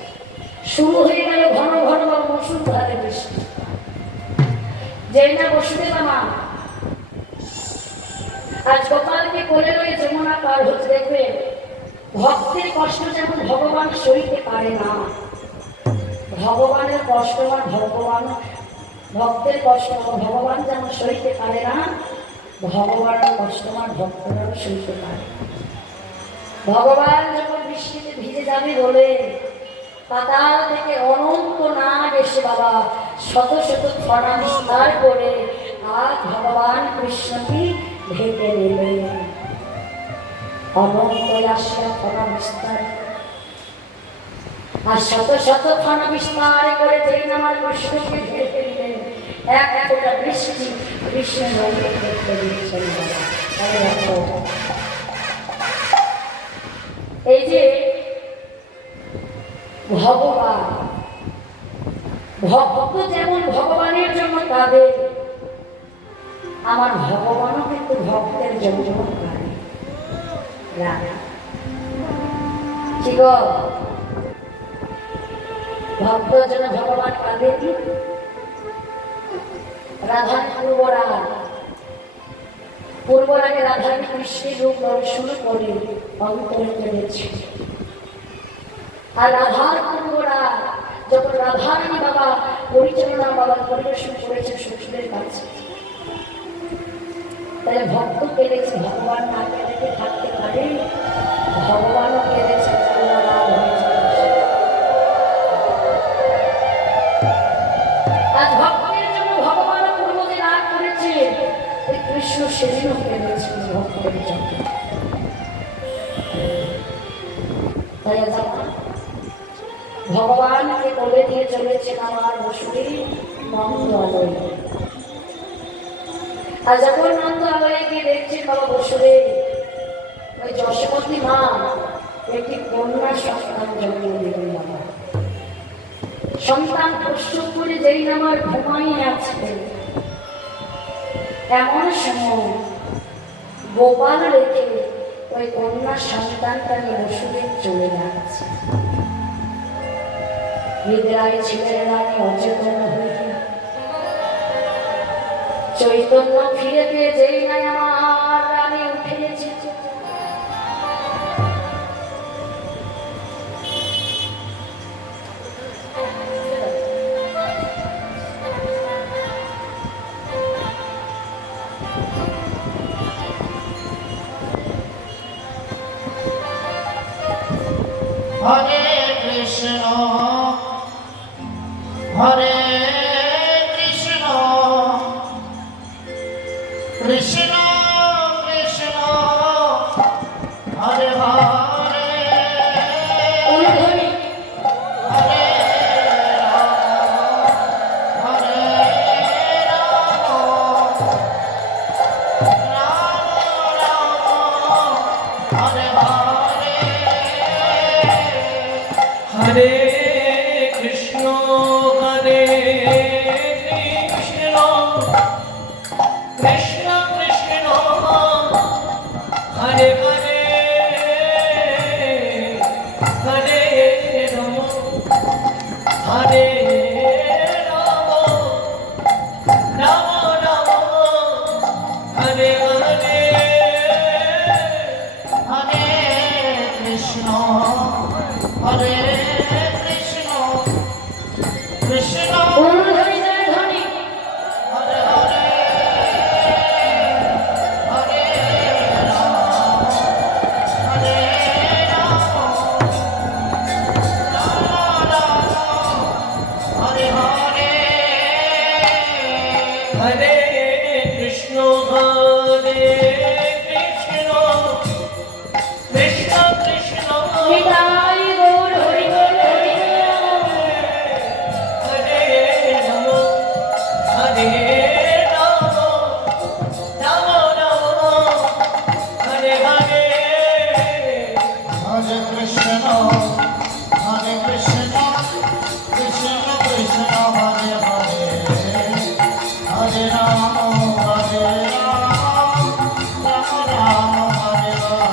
শুরু হয়ে গেল ঘন ঘন মুষলধারে বৃষ্টি। যেই না বসুদেব আমার আজ গোপালকে কোলে লয়ে যমুনা পার হচ্ছে, দেখবে ভক্তের কষ্ট যেমন ভগবান সইতে পারে না, ভগবানের কষ্ট আর ভগবান ভক্তের কষ্ট ভগবান যেমন সইতে পারে না, ভগবানের কষ্ট আর ভক্তরাও সইতে পারে। ভগবান যখন বৃষ্টিতে ভিজে যাবে বলে পাতাল থেকে অনন্ত নাগ এসে বাবা শত শত ফনা বিস্তার করে আজ ভগবান কৃষ্ণকে ঢেকে নিলেন। অনন্ত আসিয়া ফনা বিস্তার আর শত শত ফনা বিস্তার করে যেই আমার কৃষ্ণকে ঢেকে নিলেন, এক ফোঁটা বৃষ্টি কৃষ্ণের রঙে দেখতে দিচ্ছেন বাবা। মনে রাখো, এই যে ভগবান, ভক্ত যেমন ভগবানের জন্য কাঁদে, আমার ভগবানও কিন্তু ভক্তের জন্য কাঁদে। ঠিক ভক্তের জন্য ভগবান কাঁদে কি? রাধার পূর্বরাগে রাধার কৃষ্ণের রূপ দর্শন করে অন্তরে কেঁদেছে। আর রাধার পূর্বরাগ যখন রাধারানী বাবা পরিচালনা বাবা পরিবেশন করেছে শ্বশুরের কাছে, তাহলে ভক্ত কেঁদেছে, ভগবান না কেঁদে থাকতে পারে? ভগবানও কেঁদেছে, আজ ভক্তের জন্য ভগবানও পূর্বতে রাগ করেছে, কৃষ্ণ সেদিনও কেঁদেছে ভক্তের জন্য। তাই আজ ভগবানকে বলে দিয়ে চলেছেন আমার বসুরে নন্দ আলয়। আর যখন নন্দ আলয়ে গিয়ে দেখছেন বাবা বসুরে ওই যশোমতী মা একটি কন্যা সন্তান জন্ম দিলেন বাবা। সন্তান প্রস্তুত করে যেই আমার ঘুমাই আছে, এমন সময় গোপাল রেখে ওই কন্যা সন্তানটা নিয়ে বসুরে চলে যাচ্ছে। নিদ্রায় ছিলেন রানী অচেতন হইয়া, চৈতন্য ফিরে পেয়ে যেই নাই আমার রানী উঠেছে। হরে কৃষ্ণ হরে কৃষ্ণ কৃষ্ণ কৃষ্ণ হরে হরে হরে রাম হরে রাম রাম রাম হরে হরে হরে কৃষ্ণ হরে কৃষ্ণ কৃষ্ণ কৃষ্ণ হরে হরে হরে রাম হরে রাম রাম রাম হরে হরে হরে কৃষ্ণ হরে কৃষ্ণ কৃষ্ণ হরে হরে হরে রাম হরে রাম রাম রাম হরে হরে হরে কৃষ্ণ হরে কৃষ্ণ কৃষ্ণ কৃষ্ণ নিতাই গৌর হরি গৌর হরি হরে রাম হরে রাম রাম রাম হরে হরে হরে কৃষ্ণ কৃষ্ণ কৃষ্ণ হরে হরে হরে রাম রাম রাম হরে হরে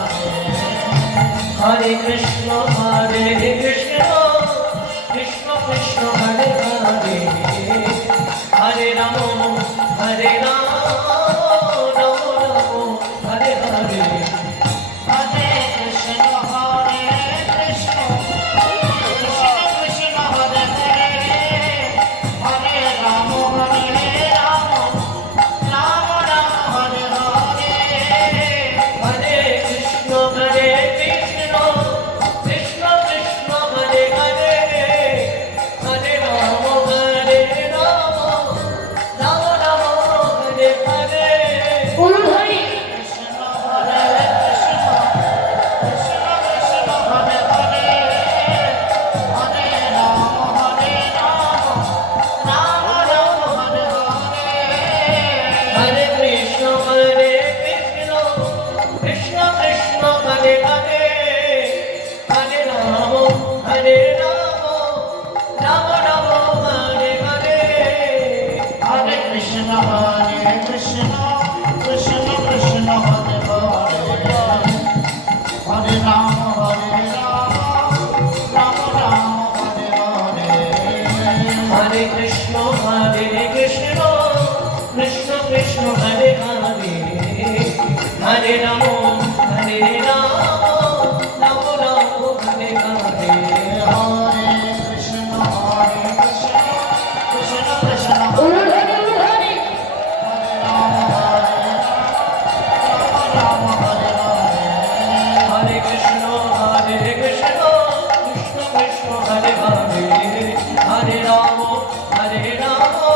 হরে কৃষ্ণ হরে কৃষ্ণ কৃষ্ণ কৃষ্ণ হরে হরে হরে রাম হরে Ram Ram Ram Hare Hare Hare Krishna Krishna Krishna Hare Hare Hare Ram Ram Ram Hare Hare Hare Krishna Krishna Krishna Krishna Hare Hare Hare Ram Ram Ram Ram Hare Hare Krishna Krishna Krishna Hare Hare Hare Ram Ram Ram Hare Hare Hare Krishna, Hare Krishna, Krishna Krishna, Hare Hare, Hare Rama, Hare Rama, Rama Rama, Hare Hare. হরে কৃষ্ণ কৃষ্ণ কৃষ্ণ উলুধ্বনি উলুধ্বনি হরে Ram Ram Hare Hare Hare Krishna, Hare Krishna, Krishna Krishna, Hare Hare, Hare Rama, Hare Rama,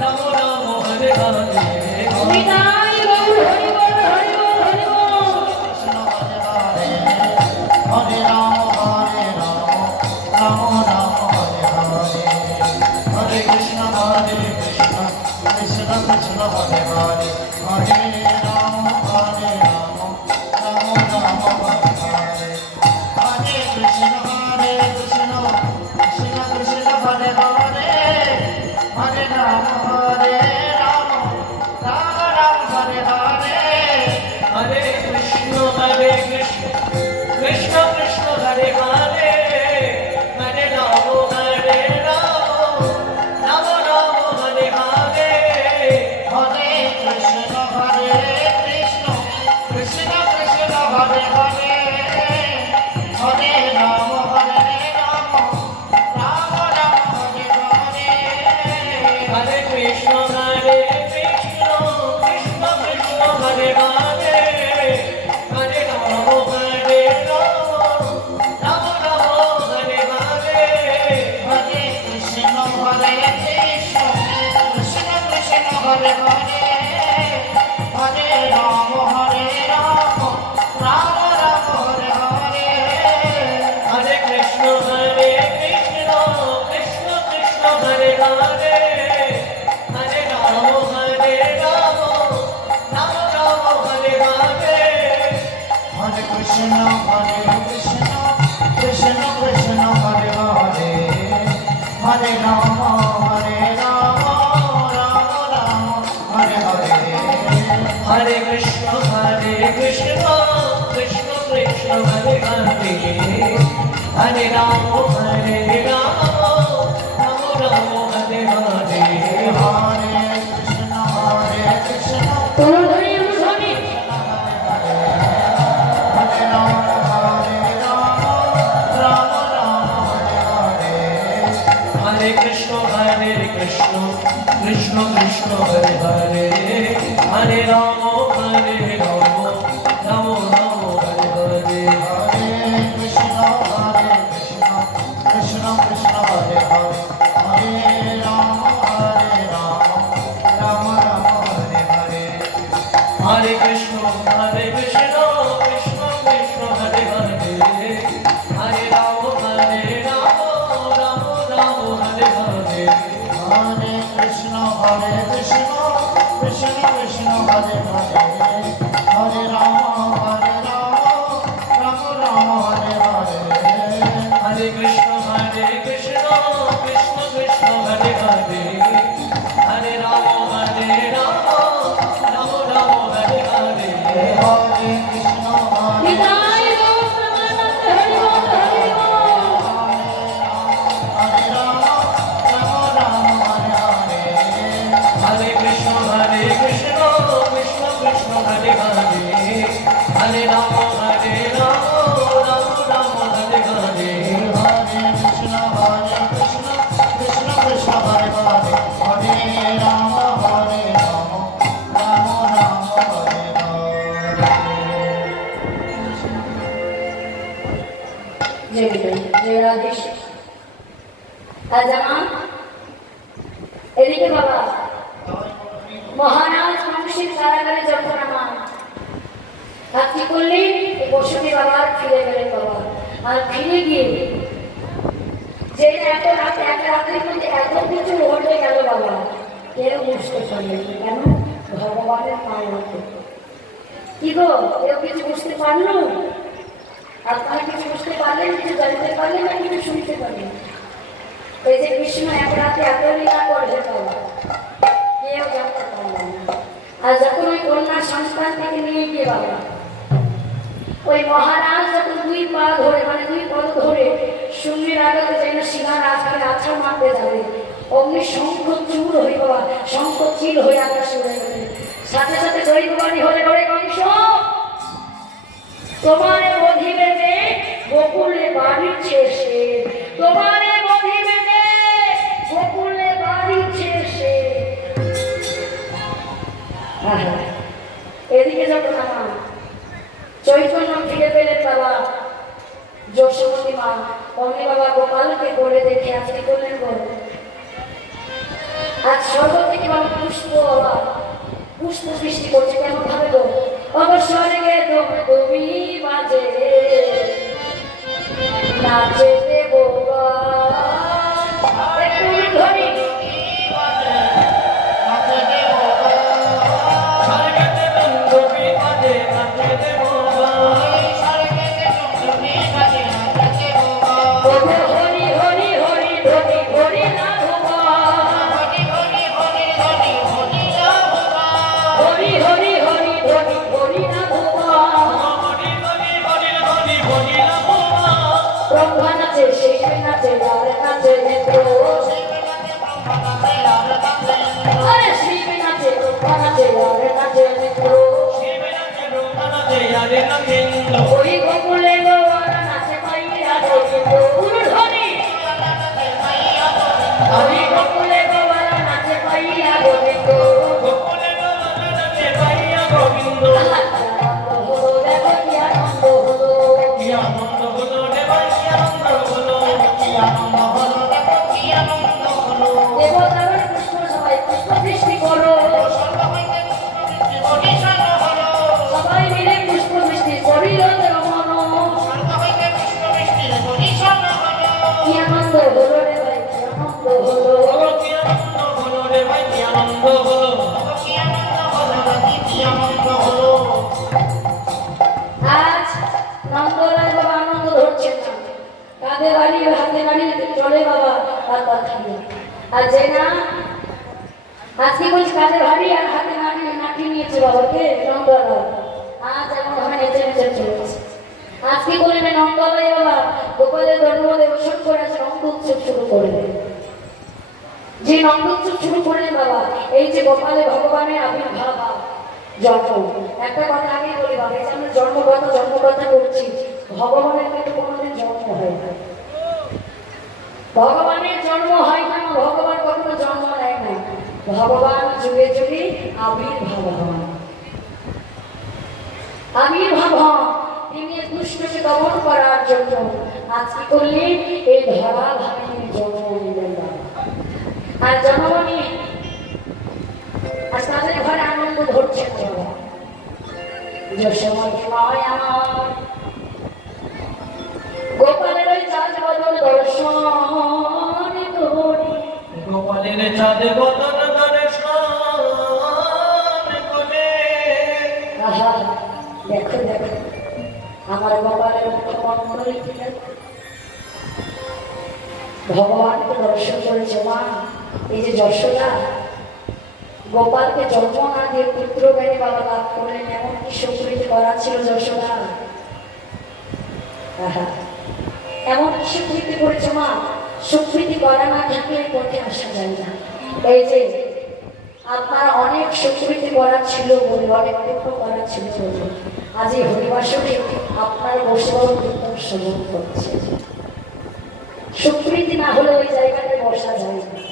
Rama Rama, Hare Hare. Nitai Gour Hari বল হরি বল হরি বল Krishna Hare Hare Hare Ram Ram Ram Hare Hare Hare Krishna Krishna Krishna Krishna Hare Hare Hare Ram Ram Ram Hare Hare Hare Krishna Krishna Krishna Krishna Hare Hare Hare Ram Ram Ram Hare Hare Hare Krishna, Krishna Krishna, Hare Hare, Hare Rama, Hare Rama, Rama Rama, Hare Hare. হরে Krishna Krishna Krishna Hare Hare Hare Ram Ram Ram Hare Hare Hare Krishna, Krishna Krishna, Hare Hare, Hare Rama, Hare Rama, Rama Rama, Hare Hare. হরে Krishna Krishna Krishna Hare Hare Hare Ram Ram Ram Hare Hare Hare Krishna, Krishna Krishna, Hare Hare, Hare Rama, Hare Rama, Rama Rama, Hare Hare. হরে Krishna Krishna Krishna Hare Hare Hare Ram Ram Ram Hare Hare Hare Krishna, Krishna Krishna, Hare Hare, Hare Rama, Hare Rama, Rama Rama, Hare Hare. হরে কৃষ্ণ উলুধ্বনি উলুধ্বনি হরে Ram Ram Ram Hare Hare Hare Krishna, Krishna Krishna, Hare Hare, Hare Rama, Hare Rama, Rama Rama, Hare Hare. হরে Krishna Krishna Krishna Hare Hare Hare Ram Ram Ram Hare Hare Hare Krishna, Krishna Krishna, Hare Hare, Hare Rama, Hare Rama, Rama Rama, Hare Hare. হরে Krishna Krishna Krishna Hare Hare Hare Ram Ram Ram Hare Hare Hare Krishna, Krishna Krishna, Hare Hare, Hare Rama, Hare Rama, Rama Rama, Hare Hare. হরে কৃষ্ণ নিতাই গৌর প্রেমানন্দ হরি বল হরি বল হরে Ram Ram Hare Hare Hare Krishna, Krishna Krishna, Hare Hare, Hare Rama, Hare Rama, Rama Rama, Hare Hare. হরে কৃষ্ণ কৃষ্ণ কৃষ্ণ হরে হরে হরে রাম রাম রাম হরে হরে জয় বিজয় জয় রাধেশ আজামা এদিকে বাবা মহারাজ মানুষের কারাগারে যখন আমার আর কি করলেন এই বসুদেব বাবার ফিরে গেলেন বাবা আর ফিরে গিয়ে যে এত রাত এক রাতের মধ্যে এত কিছু ঘটে গেল বাবা কেউ বুঝতে পারলেন না। কেন ভগবানের পায় মতো কি গো কেউ কিছু বুঝতে পারলো আপনারা কিছু বুঝতে পারলেন কিছু জানতে পারলেন না কিছু শুনতে পারলেন এই যে কৃষ্ণ এক রাতে এত লীলা করবে বাবা কেউ সন্তানটিকে নিয়ে গিয়ে বাবা ওই মহারাজ যখন দুই পা ধরে মানে দুই পদ ধরে শূন্যের আগাতে যাই না শিলার আজকে আছা মারতে যাবে অমনি শঙ্খ চূর হয়ে বাবা শঙ্খ চিল হয়ে আকাশে উড়ে গেলে সাথে সাথে দৈববাণী হলে ঘরে কংস তোমার বধিবে যে গোকুলে বাড়ির শেষে তোমার বধিবে যে গোকুলে বাড়ির শেষে এদিকে যাবো না মা চৈতন্য ফিরে পেলেন বাবা যশোমতী মা অমনি বাবা গোপালকে করে দেখে আজকে করলেন বল আজ সর্ব থেকে বাবা পুষ্প বাবা পুষ্প সৃষ্টি করছে কেমন ভাবে গো অবসরে গে তুমি বাজে নাচে দেবো একটু ধরি স্বর্গেতে বন্ধবী বাজে নাচে দেব হরি হরি হরি ধরি হরি না হরি হরি হরি ধরি হরি না ব্রহ্মা নাচে শিব নাচে আর নাচে নেত্র আরে শিব নাচে ব্রহ্মা নাচে আর নাচে নেত্র ওই গোকুলে গোয়ারা নাচে পাইয়া গোবিন্দ উলুধ্বনি ওই গোকুলে গোয়ারা নাচে পাইয়া গোবিন্দ দেখো কি আনন্দ হলো দেবতার পুষ্প সবাই পুষ্প সৃষ্টি করো সবাই মিলে পুষ্প সৃষ্টি করিল মন কি আনন্দ হলো রে ভাই কি আনন্দ হলো আজ নন্দলাল বাবা আনন্দ ধরছেন না কাঁধে বাড়ি হাতে বাড়ি চলে বাবা তার কথা আর যে না আজকে বলছি কাঁধে ভারী আর হাতে নাটি নিয়েছে বাবাকে নন্দলাল আজ এমন হয় নেচে নেচে চলেছে আজকে বলবে নন্দলাল বাবা গোপালের ধর্ম দেবসন করে আছে নন্দ উৎসব শুরু করবে যে নন্দ উৎসব শুরু করলেন বাবা এই যে গোপালে ভগবানের আবির্ভাব জন্ম একটা কথা আগে বলি বাবা এই যে আমরা জন্মকথা করছি ভগবানের কিন্তু কোনোদিন জন্ম হয় না ভগবানের জন্ম হয় না ভগবান কখনো জন্ম নেয় না ভগবান যুগে যুগে আবির্ভাব হন তিনি দুষ্টকে দমন করার জন্য আজ কি করলেন এই ধরা ভাবে জন্ম নিলেন আর জন্ম নিয়ে আর তাদের ঘরে আনন্দ ধরছে যশোমতী মায় আমার গোপালের ওই চাঁদ বদল দর্শন করি গোপালের চাঁদ বদন দর্শন করে দেখো দেখো আমার গোপালের মুখমণ্ডলী ভগবানকে দর্শন করেছে মা এই যে যশোদা গোপালকে জন্ম না দিয়ে পুত্র বেড়ে বাবা লাভ করলেন এমন কি সুকৃতি করা ছিল যশোদা এমন কি সুকৃতি করেছে মা সুকৃতি করা না থাকলে পথে আসা যায় না এই যে আপনার অনেক সুকৃতি করা ছিল বলে অনেক পুত্র করা ছিল বলে আজ এই হরিবাসনে আপনার বসে শ্রবণ করছে সুকৃতি না হলে ওই জায়গাতে বসা যায় না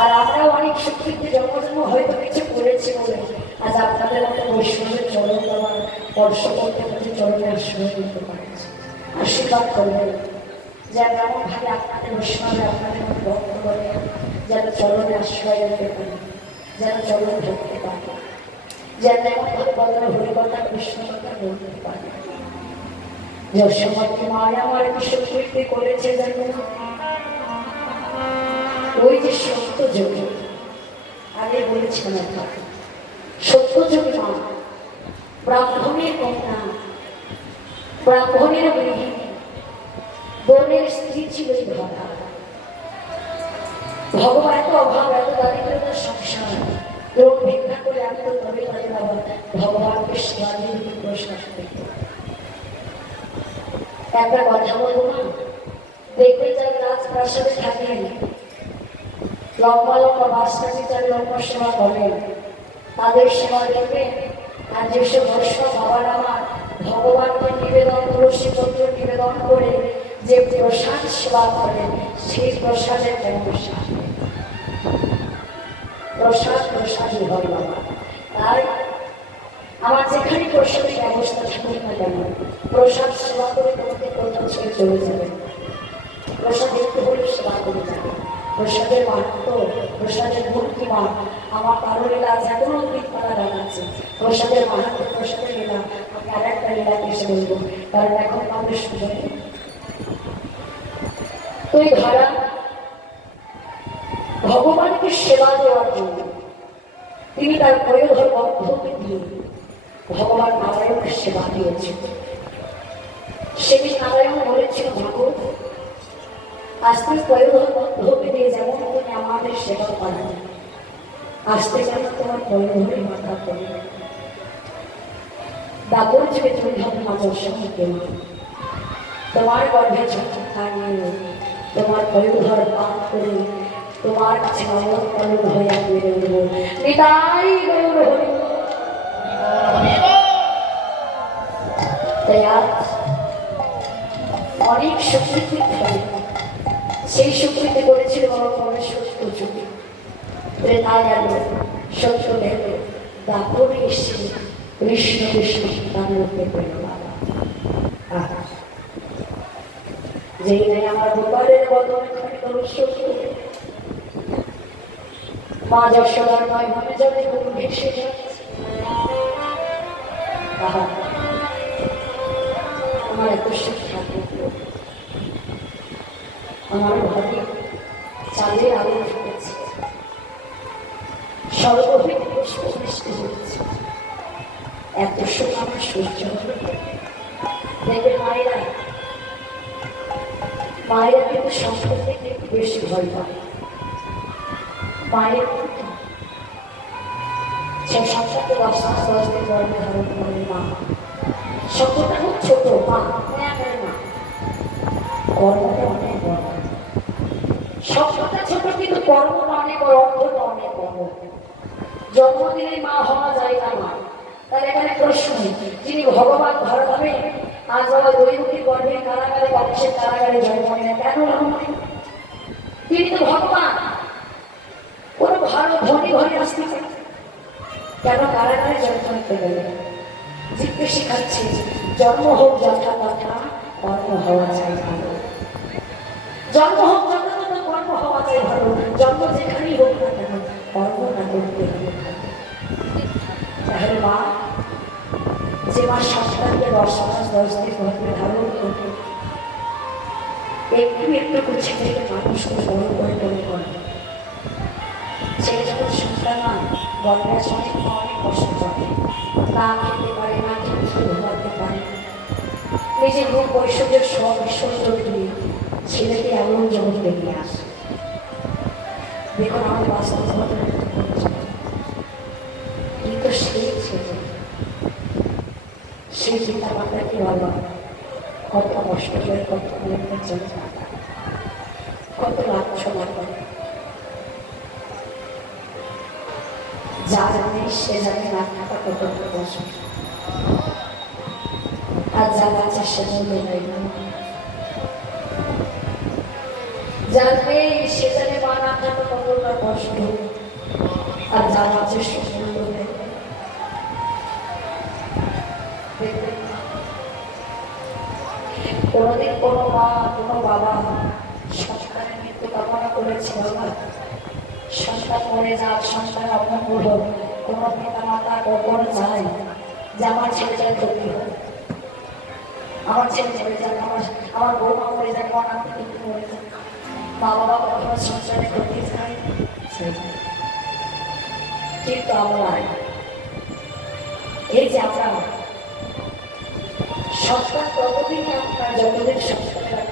আর আমরাও অনেক সুকৃতি জন্ম হয়তো কিছু করেছি বলে আজ আপনাদের মতো বৈষ্ণবের চরণ দেওয়ার স্পর্শ করতে করতে চরণে আশ্রয় দিতে পারছি আশীর্বাদ করবেন যেন এমন ভাবে আপনাদের বৈষ্ণবে আপনাদের মতো ভক্ত করে যেন চরণে আশ্রয় দিতে পারে যেন চরণ ধরতে পারে যেন এমন ভাবে বদল হরিকথা কৃষ্ণ কথা বলতে পারে যশোমতী মায় আমার কি সুকৃতি করেছে যেন ওই যে সত্য যোগী আগে বলেছিলাম একবার সত্য যোগী মা ব্রাহ্মণের কন্যা ব্রাহ্মণের গৃহিণী বোনের স্ত্রী ছিল ধরা ভগবান এত অভাব এত দারিদ্রতার সংসার দ্রোণ ভিক্ষা করে আমি তো তবে তাদের বাবা ভগবানকে সেবা দিয়ে প্রশ্বাস করতে একটা কথা বলবো না, দেখবে যারা রাজপ্রাসাদে থাকেন লম্বা লম্বা বাসটাকে যারা লম্বা সেবা করেন তাদের সেবা দেখবে। আর যেসব বৈষ্ণব বাবার আমার ভগবানকে নিবেদন তুলসীপত্র নিবেদন করে যে প্রসাদ সেবা করেন সেই প্রসাদের প্রসাদ প্রসাদ প্রসাদই হয় বাবা। তাই আমার যেখানে প্রসাদের ব্যবস্থা থাকুক না কেন প্রসাদ সেবা করে তোমাকে কোথাও ছেড়ে চলে যাবে। প্রসাদ একটু হলে সেবা করে যাবে। প্রসাদের মাহাত্ম প্রসাদের মূর্তিমান আমার কারো লীলা আজ এখনো অতীত করা দেখাচ্ছে। প্রসাদের মাহাত্ম প্রসাদের লীলা আমি আর একটা লীলাকে এসে বলবো, কারণ এখন আমাদের সুযোগ তুই ধারা ভগবানকে সেবা দেওয়ার জন্য তিনি তার প্রয়োধর বন্ধকে দিয়ে ভগবান নারায়ণকে সেবা দিয়েছেন। সেদিন নারায়ণ বলেছিল ঠাকুর আজকে প্রয়োধর বন্ধকে দিয়ে যেমন তুমি আমাদের সেবা করেন আজকে যেন তোমার প্রয়োধরই মাথা করবে দাপর থেকে তুমি হবে মাঝের সঙ্গে কেউ তোমার গর্ভে ঝটকা নিয়ে তোমার প্রয়োধর পান করে তোমার কাছে নয়ন কলম হয়ে বেড়ে উঠব। নিতাই গৌর হরি। তাই আজ অনেক স্বীকৃতি ফলে সেই স্বীকৃতি করেছিল আমার মনে সত্য যুগে তাই গেল সত্য গেল দাপরে এসে কৃষ্ণ কৃষ্ণ তার লোকে পেল বাবা। যেই নেই আমার গোপালের বদলে মা যশোদার নয় মনে যাবে গুরু ভেসে যাচ্ছে। আমার এত শিক্ষা আমার ঘরে চাঁদের আলো ফুটেছে সর্বভূত পুষ্প বৃষ্টি হয়েছে এত সুখ আমার সহ্য দেখবে মায়েরা মায়েরা কিন্তু সম্পর্কে একটু বেশি ভয় পায়। মায়ের সে সবটাকে 10 মাস 10 দিন গর্ভে ধারণ করে মা শব্দটা খুব ছোট মা মা কর্মটা অনেক বড়। শব্দটা ছোট কিন্তু কর্মটা অনেক বড়, অর্থটা অনেক বড়। জন্মদিনে মা হওয়া যায় না মা। তাহলে এখানে প্রশ্ন যিনি ভগবান ধরা হবে আজ বাবা দৈবকী গর্ভে কারাগারে কংসের কারাগারে জন্ম নেন কেন তিনি তো ভগবান কোনো ভালো ধনী ঘরে আসতে কেন কারাগারে জন্ম নিতে গেলে জিজ্ঞেস শিখাচ্ছে জন্ম হোক যথা তথা কর্ম হওয়া চাই ভালো। জন্ম হোক যথা তথা কর্ম হওয়া চাই ভালো। জন্ম যেখানেই হোক না কেন কর্ম না করতে হবে। তাহলে মা যে মা সন্তানকে 10 মাস 10 দিন গর্ভে ধারণ করবে একটু একটু ছেলেকে মানুষকে বড় করে তৈরি করবে। ছেলে যখন সন্তান হয় গর্ভের সময় অনেক কষ্ট করে না খেতে পারে না খেতে ঘুমাতে পারে নিজের রূপ ঐশ্বর্যের সব বিসর্জন দিয়ে ছেলেকে এমন জগৎ বেরিয়ে আসে। দেখুন আমার বাস্তব ঘটনা কিন্তু সেই ছেলে সেই চিন্তা মাতাকে ভালো কত কষ্ট করে কত চলে কত লাঞ্ছনা করে যা জানে সে জানে না থাকা কত কষ্ট আর যা আছে সে মূল্য নেই জানবে সে জানে মা না থাকা কতটা কষ্ট আর যা আছে সে মূল্য নেই। কোনোদিন কোনো মা কোনো বাবা সন্তানের মৃত্যু কামনা করেছে বাবা সন্তান মরে যাক সন্তান অমঙ্গল হোক কোনো পিতা মাতা কখনো চায় যে আমার ছেলেটার ক্ষতি হোক আমার ছেলে মরে যাক আমার বৌমা মরে যাক আমার নাতি কিন্তু মরে যাক মা বাবা কখনো সংসারে ক্ষতি চায় কিন্তু আমরা এই যে আমরা সন্তান ততদিনই আপনার যতদিন সংসারে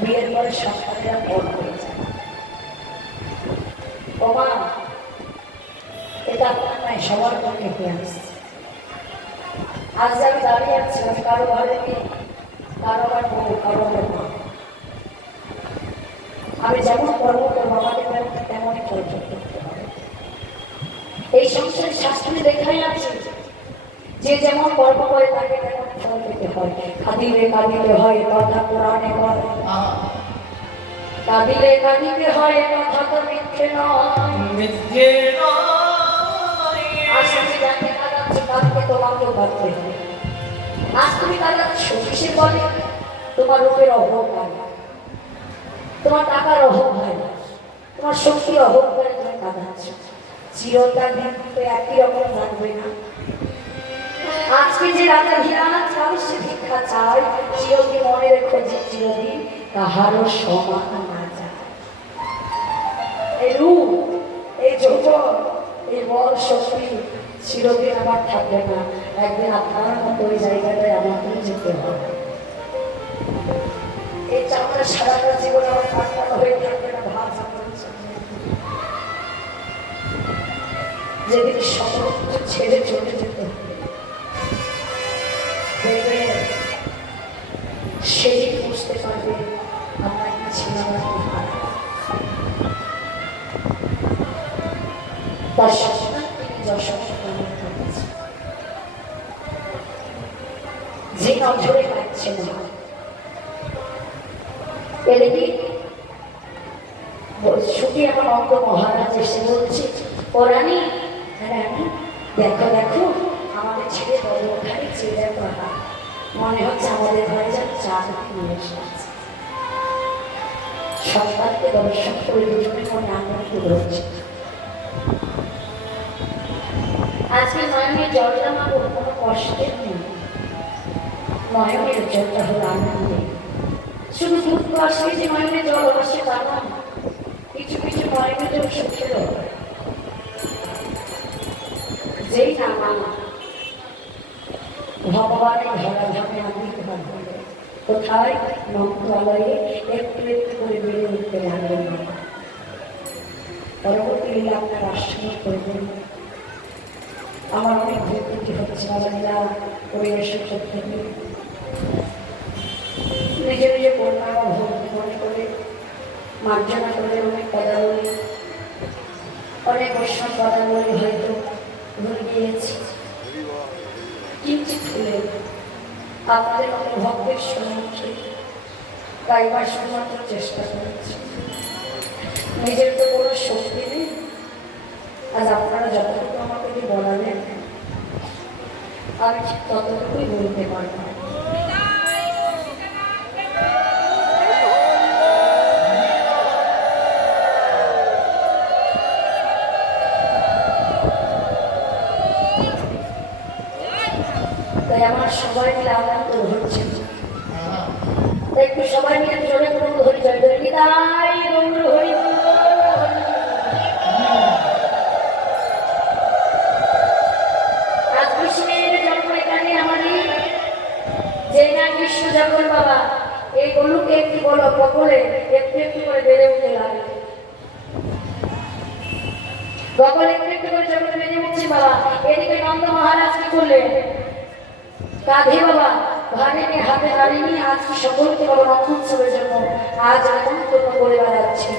বিয়ের পরে সন্তানেরা বড় হয়ে যায় ও মা, এটা আপনার নয়, সবার পক্ষে হয়ে আসছে। আজ যে আমি দাঁড়িয়ে আছি, আমি কারো ঘরে নেই, কারো আবার বউ, কারো আবার মা। আমি যেমন কর্ম করবো আমাকে তেমনই কর্ম করতে হবে। এই সংসারে শাস্ত্রে দেখাই আছে যে যেমন কর্ম করে তাকে তেমন ফল পেতে হয়। কাঁদিলে কাঁদিতে হয়, কথা পুরাণে বলে। কাঁদিলে কাঁদিতে হয়, কথা তো মিথ্যে নয়। মিথ্যে নয়। আজ তুমি যাকে কাঁদাচ্ছ তাকে তোমাকেও কাঁদতে হবে। আজ তুমি কাঁদাচ্ছ কিসের বলে? তোমার রূপের অভাব হয়, তোমার টাকার অভাব হয়, তোমার শক্তির অভাব করে তুমি কাঁদাচ্ছ। চিরকাল কিন্তু একই রকম থাকবে না। আজকে যে রাজা ধীরাজ সে ভিক্ষা চায়, চিরদিন মনে রেখো যে চিরদিন কাহারও সমান না যায়। এই রূপ, এই যৌবন, এই বল শক্তি চিরদিন আমার থাকবে না। একদিন আপনার মতো ওই জায়গাটায় আমাকেও যেতে হবে। এই চাপটা সারাটা জীবন আমার কাটানো হয়ে থাকবে না। ভাব যেদিন সকল কিছু ছেড়ে চলে যেতে হবে, সেদিন বুঝতে পারবে আমরা কি ছিলাম আর কি হারা। তার সন্তান তিনি যশোদা পালন করেছেন। যে নজরে লাগছে না এদিকে শুধু আমার অঙ্ক মহারাজ এসে বলছে, ও রানী, রানী দেখো দেখো আমাদের ছেলে বড় ঘরে চেয়ে পড়া, মনে হচ্ছে আমাদের ঘরে যেন চার নিয়ে এসেছে। সন্তানকে দর্শন করে দুজনে মনে আনন্দ হচ্ছে। আজকে নয়নের জলটা আমার কোনো কষ্টের নেই, নয়নের জলটা হলো আনন্দের। শুধু দুঃখ আসলে যে নয়নের জল আসে তা নয়, কিছু কিছু নয়নের জল সুখের হয়। যেই না মানা ভগবানের ধরা ধামে আদিত ভাবে কোথায় মন্ত্রালয়ে একটু একটু করে বেড়ে উঠতে লাগলেন। পরবর্তী লীলা আপনার আশ্রয় করবেন। আমার অনেক ভক্তি হচ্ছে লীলা পরিবেশের করতে নিজে নিজে কন্যা বা ভক্তি মনে করে মার্জনা করে অনেক কথা বলি, অনেক বৈষ্ণব কথা বলি, হয়তো ভুলে গিয়েছি। কিঞ্চিত ভুলে আপনাদের মতো ভক্তের সম্মুখে গাইবার শুধুমাত্র চেষ্টা করেছি। নিজের তো কোনো শক্তি নেই। আজ আপনারা যতটুকু আমাকে বলালেন আমি ঠিক ততটুকুই বলতে পারব। তাই আমার সবাই মিলে আনন্দ হচ্ছে। একটু সবাই মিলে জোরে গৌর হরি জয় জয় নিতাই গৌর হরি। আজ কৃষ্ণের জন্ম এখানে আমাদের যে না কৃষ্ণ জগন বাবা এই গরুকে একটু বলো বকলে একটু একটু করে বেড়ে উঠতে লাগে। বকল একটু একটু করে জগৎ বেড়ে উঠছে বাবা। এদিকে নন্দ মহারাজ কি করলেন? কাঁধে বাবা ভারে নিয়ে হাতে গাড়ি নিয়ে আজ সকলকে বাবা নন্দোৎসবের জন্য আজ আনন্দ করে বেড়াচ্ছে।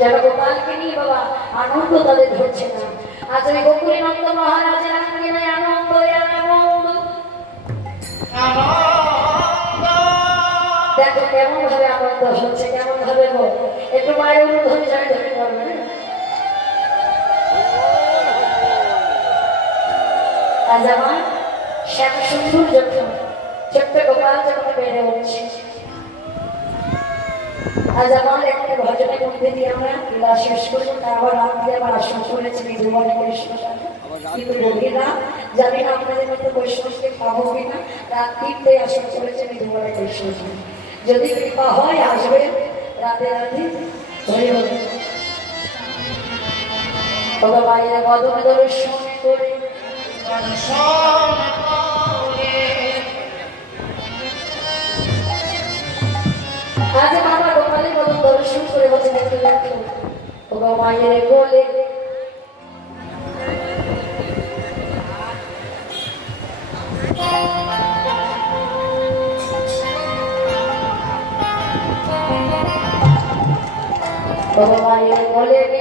যারা গোপালকে নিয়ে বাবা আনন্দ তাদের ধরছে না। আজ ওই গোকুলে নন্দ মহারাজের আনন্দে আনন্দ আনন্দ। দেখো কেমন ভাবে আনন্দ হচ্ছে, কেমন ভাবে একটু মায়ের ধরে যায় ধরে বলবে। আজ আমার শ্যামা সুন্দর যখন ছোট্ট গোপাল যখন বেড়ে উঠছে, আজ আমার একটা ভজনের মধ্যে দিয়ে আমরা লীলা শেষ করবো। তারপর রাত দিয়ে আবার আসন করেছি নির্মলে কৃষ্ণ সাথে। কিন্তু গভীর রাত জানি না আপনাদের মধ্যে বৈষ্ণবকে পাবো কিনা। রাত 3টে আসন করেছে নির্মলে কৃষ্ণ সাথে। যদি কৃপা হয় আসবে রাতে রাতে হয়ে হবে। তবে বাইরে বদন দর্শন করে আজ বাবা গোপালের বদন দর্শন করে বলছে দেখতে দেখতে ও ওগো মায়ের কোলে ওগো মায়ের কোলে